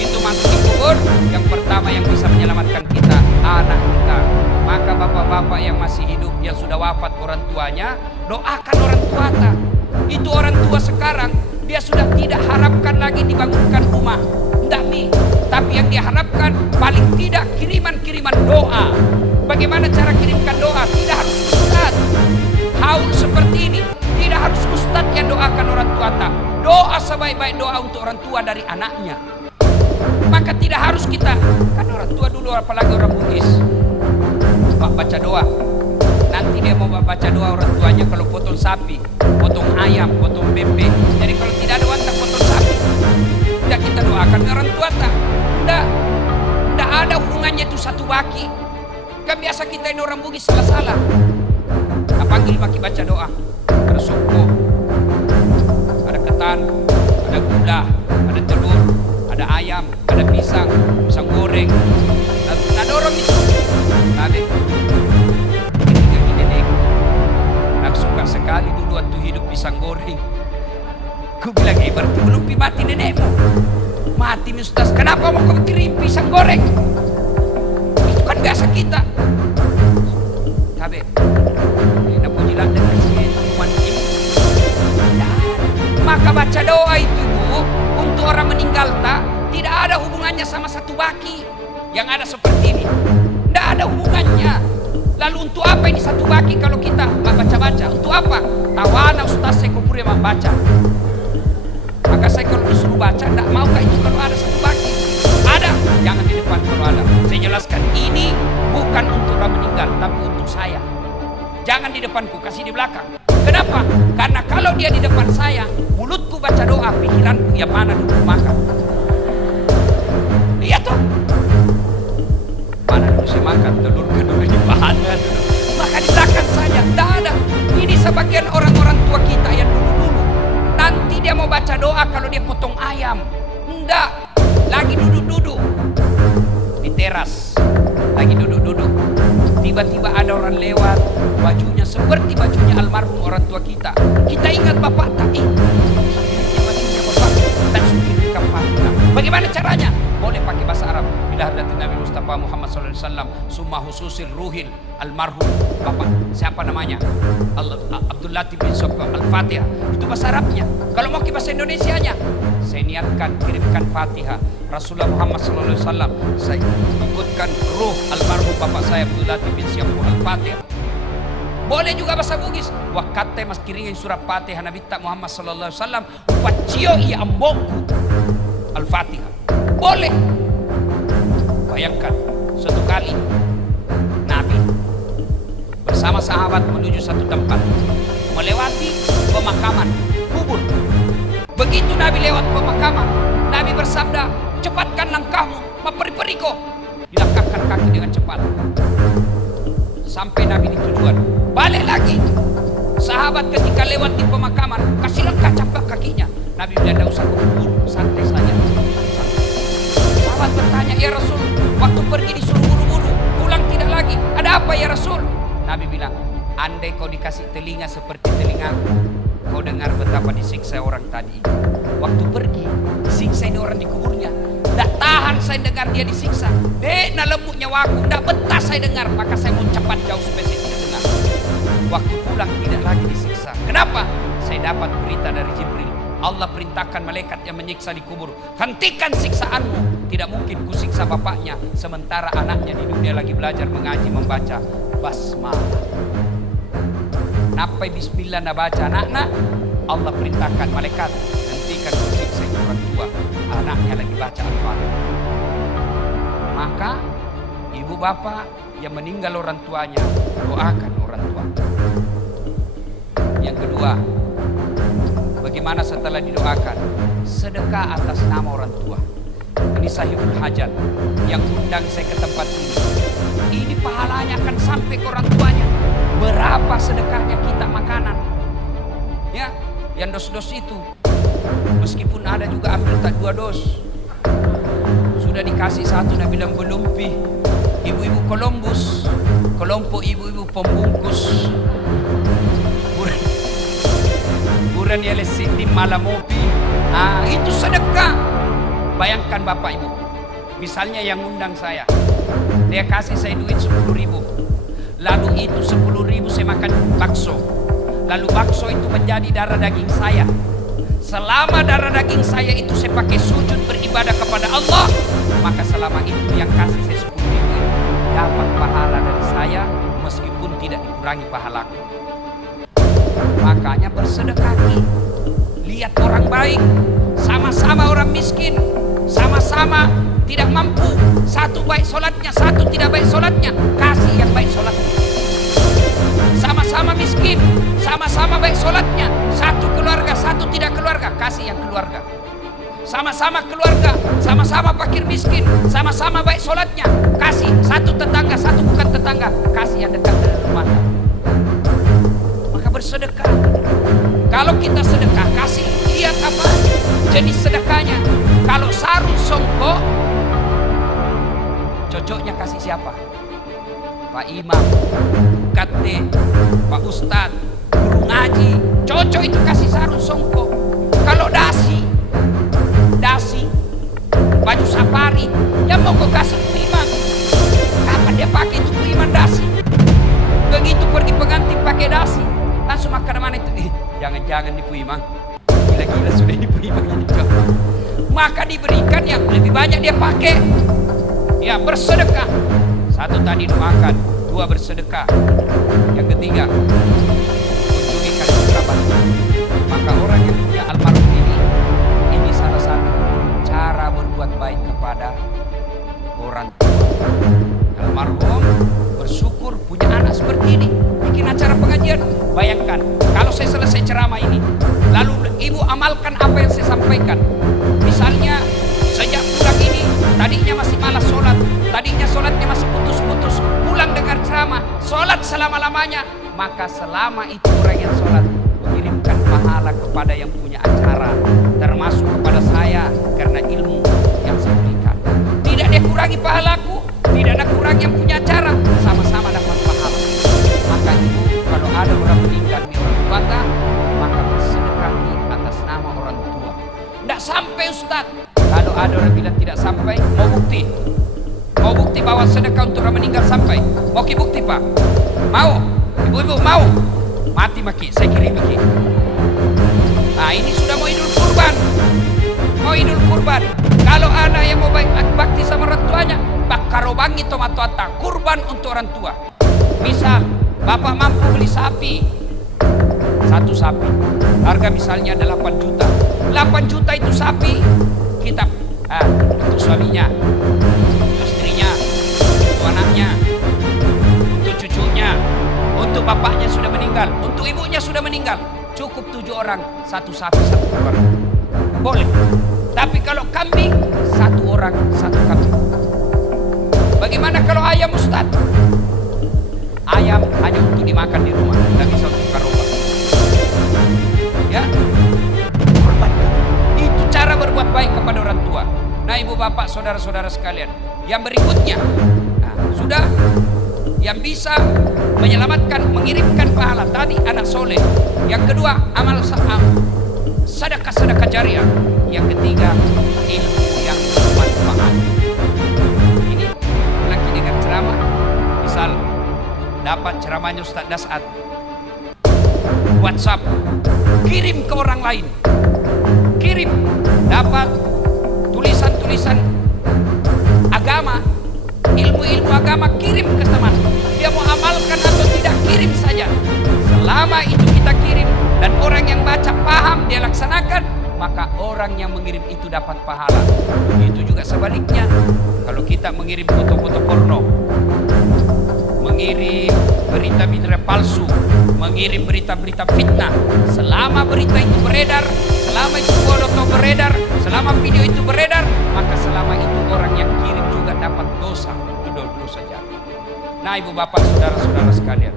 itu masuk di kubur, yang pertama yang bisa menyelamatkan kita, anak kita. Maka bapak-bapak yang masih hidup, yang sudah wafat orang tuanya, doakan orang tua. Itu orang tua sekarang, dia sudah tidak harapkan lagi dibangunkan rumah. Tidak nih, tapi yang diharapkan paling tidak kiriman-kiriman doa. Bagaimana cara kirimkan doa? Tidak harus ustaz. Haul seperti ini, tidak harus ustaz yang doakan orang tua. Doa sebaik-baik doa untuk orang tua dari anaknya. Maka tidak harus kita, kan orang tua dulu apalagi orang Bugis, baca doa. Nanti dia mau baca doa orang tuanya kalau potong sapi, potong ayam, potong bebek. Jadi kalau tidak ada wanita potong sapi, tidak kita doakan orang tua tak. Tidak ada hubungannya itu satu baki. Kan biasa kita ini orang Bugis salah-salah. Panggil baki baca doa. Ada suku, ada ketan, ada gula, ada telur, ada ayam, ada pisang goreng. Ada orang itu. Tadi ini nak suka sekali dulu waktu hidup pisang goreng. Ku bilang, berarti belum mati nenekmu. Mati Ustaz, kenapa mau kau kirim pisang goreng? Itu kan biasa kita. Tapi nak pujilah dengan siluman ini. Maka baca doa itu Bu, untuk orang meninggal tidak ada hubungannya sama satu baki. Yang ada seperti ini, tidak ada hubungannya. Lalu untuk apa ini satu baki kalau kita baca-baca? Untuk apa? Tawana Ustaz saya kupur yang membaca. Maka saya kalau disuruh baca, tidak mau itu kalau ada satu baki. Ada, jangan di depan kalau ada. Saya jelaskan, ini bukan untuk orang meninggal, tapi untuk saya. Jangan di depanku, kasih di belakang. Kenapa? Karena kalau dia di depan saya, mulutku baca doa, pikiranku yang mana dulu makan. Iya toh? Mana dulu saya makan, telur ke dulu di mana dulu. Maka di belakang saja, tidak ada. Ini sebagian orang-orang tua kita yang dulu-dulu. Nanti dia mau baca doa kalau dia potong ayam. Enggak, lagi duduk-duduk di teras, lagi duduk-duduk. Tiba-tiba ada orang lewat, bajunya seperti bajunya almarhum orang tua kita. Kita ingat bapak tak? Bajunya bapak tak suka Fatihah. Bagaimana caranya? Boleh pakai bahasa Arab. Bila hadrat Nabi Mustafa Muhammad SAW, summa hususil ruhil almarhum bapak siapa namanya? Abdul Latif bin Sokko Al-Fatihah. Itu bahasa Arabnya. Kalau mau ke bahasa Indonesianya, saya niatkan kirimkan Fatihah Rasulullah Muhammad SAW. Saya ikutkan ruh almarhum bapak saya Abdul Latif bin Sokko Al-Fatihah. Boleh juga bahasa Bugis. Wakate mas kiringin surat Fatihah Nabi Muhammad SAW. Wacio ia amboku Al-Fatihah. Boleh. Bayangkan, suatu kali Nabi bersama sahabat menuju satu tempat, melewati pemakaman kubur. Begitu Nabi lewat pemakaman, Nabi bersabda, cepatkan langkahmu, maperi-periko. Dilangkahkan kaki dengan cepat. Sampai Nabi di tujuan, balik lagi. Sahabat ketika lewat di pemakaman, kasih langkah capak kakinya. Nabi bilang, tidak usah kubur, santai saja. Sahabat bertanya, ya Rasul, waktu pergi disuruh buru-buru, pulang tidak lagi. Ada apa ya Rasul? Nabi bilang, andai kau dikasih telinga seperti telingaku, kau dengar betapa disiksa orang tadi. Waktu pergi, disiksa ini orang di kuburnya. Tak tahan saya dengar dia disiksa. Dek, na lemuk nyawaku, tak betah saya dengar. Maka saya mau cepat jauh supaya saya tidak dengar. Waktu pulang tidak lagi disiksa. Kenapa? Saya dapat berita dari Jibril. Allah perintahkan malaikat yang menyiksa di kubur, hentikan siksaanmu. Tidak mungkin kusiksa bapaknya sementara anaknya di dunia lagi belajar mengaji membaca basmalah. Napai bismillah na baca anak-anak, Allah perintahkan malaikat hentikan kusiksa orang tua, anaknya lagi baca Al-Fatihah. Maka ibu bapak yang meninggal orang tuanya, doakan orang tua. Yang kedua, bagaimana setelah didoakan? Sedekah atas nama orang tua. Ini sahibul hajat yang undang saya ke tempat ini. Ini pahalanya akan sampai ke orang tuanya. Berapa sedekahnya kita makanan? Ya, yang dos-dos itu. Meskipun ada juga ambil tak 2 dos. Sudah dikasih 1, nak bilang belum pi. Ibu-ibu Columbus, kelompok ibu-ibu pembungkus. Buran ya lesitim malam mopi. Itu sedekah. Bayangkan Bapak Ibu, misalnya yang undang saya, dia kasih saya duit 10.000. Lalu itu 10.000 saya makan bakso. Lalu bakso itu menjadi darah daging saya. Selama darah daging saya itu saya pakai sujud beribadah kepada Allah, maka selama itu yang kasih saya 10.000 dapat pahala dari saya, meskipun tidak dikurangi pahalaku. Makanya bersedekah. Lihat orang baik, sama-sama orang miskin, sama-sama tidak mampu, satu baik solatnya, satu tidak baik solatnya, kasih yang baik solatnya. Sama-sama miskin, sama-sama baik solatnya, satu keluarga, satu tidak keluarga, kasih yang keluarga. Sama-sama keluarga, sama-sama fakir miskin, sama-sama baik solatnya, kasih. Satu tetangga, satu bukan tetangga, kasih yang dekat dari rumah. Maka bersedekah. Kalau kita sedekah, kasih. Lihat apa jenis sedekahnya. Kalau sarung songkok, cocoknya kasih siapa? Pak Imam, Kate, Pak Ustadz, guru ngaji, cocok itu kasih sarung songkok. Kalau dasi, baju safari, yang mau kau kasih Bu Iman. Kapan dia pakai itu Bu Iman dasi? Begitu pergi pengantin pakai dasi, langsung makan mana itu? Jangan-jangan nih Bu Iman, gila-gila sudah di Bu Iman ini. Maka diberikan yang lebih banyak dia pakai. Ya, bersedekah. 1 tadi doakan, 2 bersedekah. Yang ketiga, kunjungi kalian kerabat. Maka orang yang punya almarhum ini salah satu cara berbuat baik kepada orang tua. Almarhum bersyukur punya anak seperti ini, bikin acara pengajian. Bayangkan kalau saya selesai ceramah ini, lalu ibu amalkan apa yang saya sampaikan. Misalnya sejak pulang ini, tadinya masih malas sholat, tadinya sholatnya masih putus-putus, pulang dengar ceramah, sholat selama-lamanya, maka selama itu orang yang sholat mengirimkan pahala kepada yang punya acara, termasuk kepada saya, karena ilmu yang saya berikan. Tidak ada kurangi pahalaku, tidak ada kurang yang punya acara, sama-sama dapat pahala. Maka ibu, kalau ada orang meninggal di orang tua, maka bersedekahi atas nama orang tua. Tidak sampai Ustadz. Kalau ada orang bilang tidak sampai, mau bukti? Mau bukti bahwa sedekah untuk orang meninggal sampai? Mau bukti Pak? Mau? Ibu-ibu mau? Mati maki, saya kirim maki. Nah ini sudah mau Idul Kurban. Mau Idul Kurban. Kalau ada yang mau baik bakti sama orang tuanya, bakarobangi tomat-tomat kurban untuk orang tua. Misal Bapak mampu beli sapi, 1 sapi, harga misalnya ada 8 juta. 8 juta itu sapi, kita untuk suaminya, untuk istrinya, untuk anaknya, untuk cucunya, untuk bapaknya sudah meninggal, untuk ibunya sudah meninggal. Cukup 7 orang, 1 sapi 1 keluarga. Boleh. Tapi kalau kambing, 1 orang 1 kambing. Bagaimana kalau ayam Ustadz? Ayam hanya untuk dimakan di rumah, tidak bisa untuk karoma. Ya, korbankan. Itu cara berbuat baik kepada orang tua. Nah ibu bapak saudara-saudara sekalian, yang berikutnya, sudah yang bisa menyelamatkan, mengirimkan pahala tadi anak soleh. Yang kedua amal sedekah jariah. Yang ketiga ilmu yang bermanfaat. Ini lagi dengan ceramah, misal dapat ceramahnya Ustaz Dasat, WhatsApp, kirim ke orang lain, kirim. Dapat tulisan-tulisan agama, ilmu-ilmu agama, kirim ke teman. Dia mau amalkan atau tidak, kirim saja. Selama itu kita kirim dan orang yang baca paham, dia laksanakan, maka orang yang mengirim itu dapat pahala. Begitu juga sebaliknya, kalau kita mengirim foto-foto porno, mengirim berita-berita palsu, mengirim berita-berita fitnah. Selama berita itu beredar, selama itu foto beredar, selama video itu beredar, maka selama itu orang yang kirim juga dapat dosa. Itu dulu saja. Nah, ibu bapak, saudara-saudara sekalian,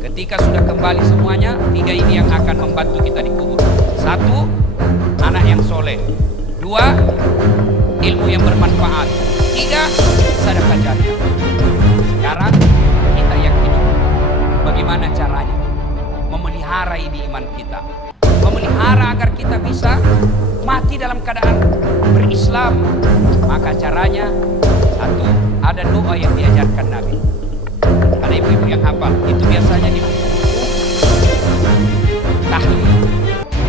ketika sudah kembali semuanya, 3 ini yang akan membantu kita dikubur. 1, anak yang soleh. 2, ilmu yang bermanfaat. 3, sedekah jariah. Sekarang kita yang hidup, bagaimana caranya memelihara ini iman kita, memelihara agar kita bisa mati dalam keadaan berislam? Maka caranya 1, ada doa yang diajarkan Nabi. Ada ibu-ibu yang hafal, itu biasanya di buku tahlil.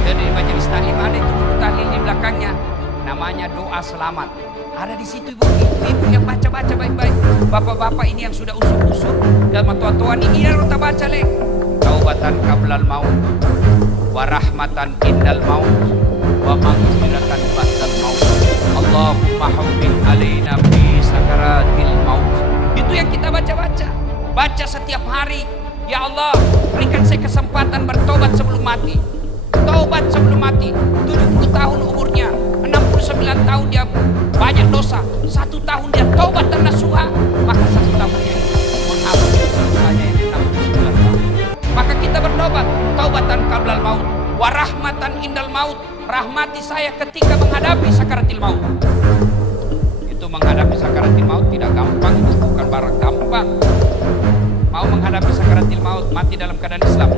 Dan di majelis taklim ada itu buku tahlil di belakangnya, namanya doa selamat. Ada di situ ibu-ibu yang baca-baca baik-baik. Bapak-bapak ini yang sudah usur-usur dan tua-tua ini harus kita baca lek. Taubatan qablal maut, wa rahmatan indal maut, wa maghfiratan ba'dal maut. Allahumma hawwin alaina fi sakaratil maut. Itu yang kita baca-baca. Baca setiap hari. Ya Allah, berikan saya kesempatan bertobat sebelum mati. Taubat sebelum mati. 70 tahun umurnya, 69 tahun dia banyak dosa, 1 tahun dia taubat dan nasuha, maka 1 tahunnya itu menghapus dosanya yang 69 tahun. Maka kita bertobat, taubatan qablal maut, wa rahmatan indal maut. Rahmati saya ketika menghadapi sakaratil maut. Itu menghadapi sakaratil maut tidak gampang, itu bukan barang gampang. Mau menghadapi sakaratil maut, mati dalam keadaan Islam?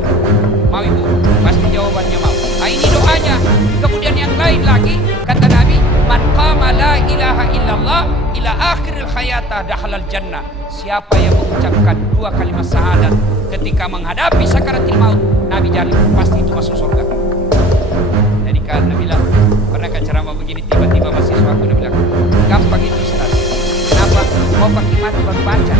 Mau ibu? Pasti jawabannya mau. Nah, ini doanya. Kemudian yang lain lagi, kata Nabi, man qama la ilaha illallah ila akhiril hayata dakhalal jannah. Siapa yang mengucapkan 2 kalimat syahadat ketika menghadapi sakaratil maut, Nabi jamin pasti itu masuk surga. Jadi kan Nabi bilang, pernah ceramah begini, tiba-tiba mahasiswa aku bilang, gampang itu Ustaz. Kenapa? Mau pakai mati baru baca.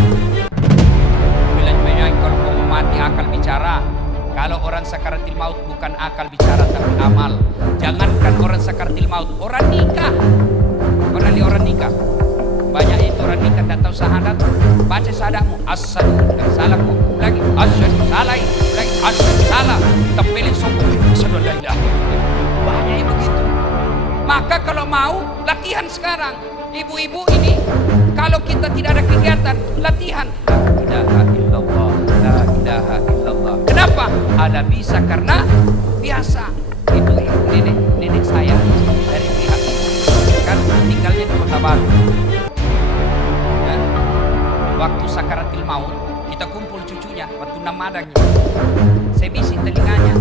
Kalau mau mati akal bicara. Kalau orang sakaratil maut bukan akal bicara tapi amal. Jangankan orang sakaratil maut, orang nikah. Pernah lihat orang nikah? Banyak itu orang nikah tidak tahu syahadat. Baca syahadatmu, asyhadu salah kok. Lagi asyhadu salah, lagi asyhadu salah. Tempelin songkok, asyhadu la ilaha illallah. Banyak yang begitu. Maka kalau mau latihan sekarang. Ibu-ibu ini kalau kita tidak ada kegiatan, latihan la ilaha illallah, la ilaha illallah. Kenapa? Ada bisa karena biasa. Itu nenek saya dari pihak kan tinggalnya di Kota Baru. Ya. Waktu sakaratil maut kita kumpul cucunya waktu namadanya. Saya bisi telinganya.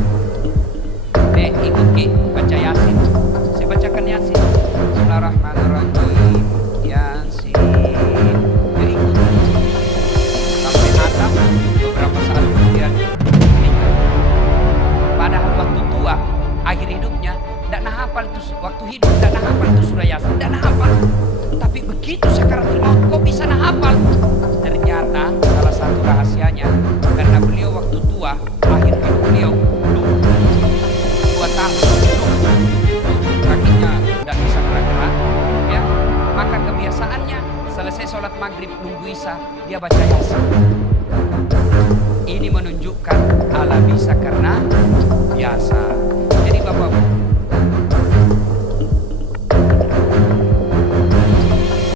Ikut baca Yasin. Saya bacakan Yasin. Bismillahirrahmanirrahim. Yasin. Dia ikut sampai hatam. Beberapa saat kemudian meninggal. Padahal waktu tua, akhir hidupnya tidak hafal itu. Waktu hidup tidak hafal itu surah Yasin, tidak hafal. Tapi begitu sakaratul maut, kok bisa hafal? Ternyata salah satu rahasianya karena beliau waktu tua, akhir hidup beliau lumpuh 2 tahun, kakinya tidak bisa gerak-gerak, ya. Maka kebiasaannya selesai sholat maghrib nunggu isya dia baca Yasin. Ini menunjukkan ala bisa karena biasa. Jadi bapak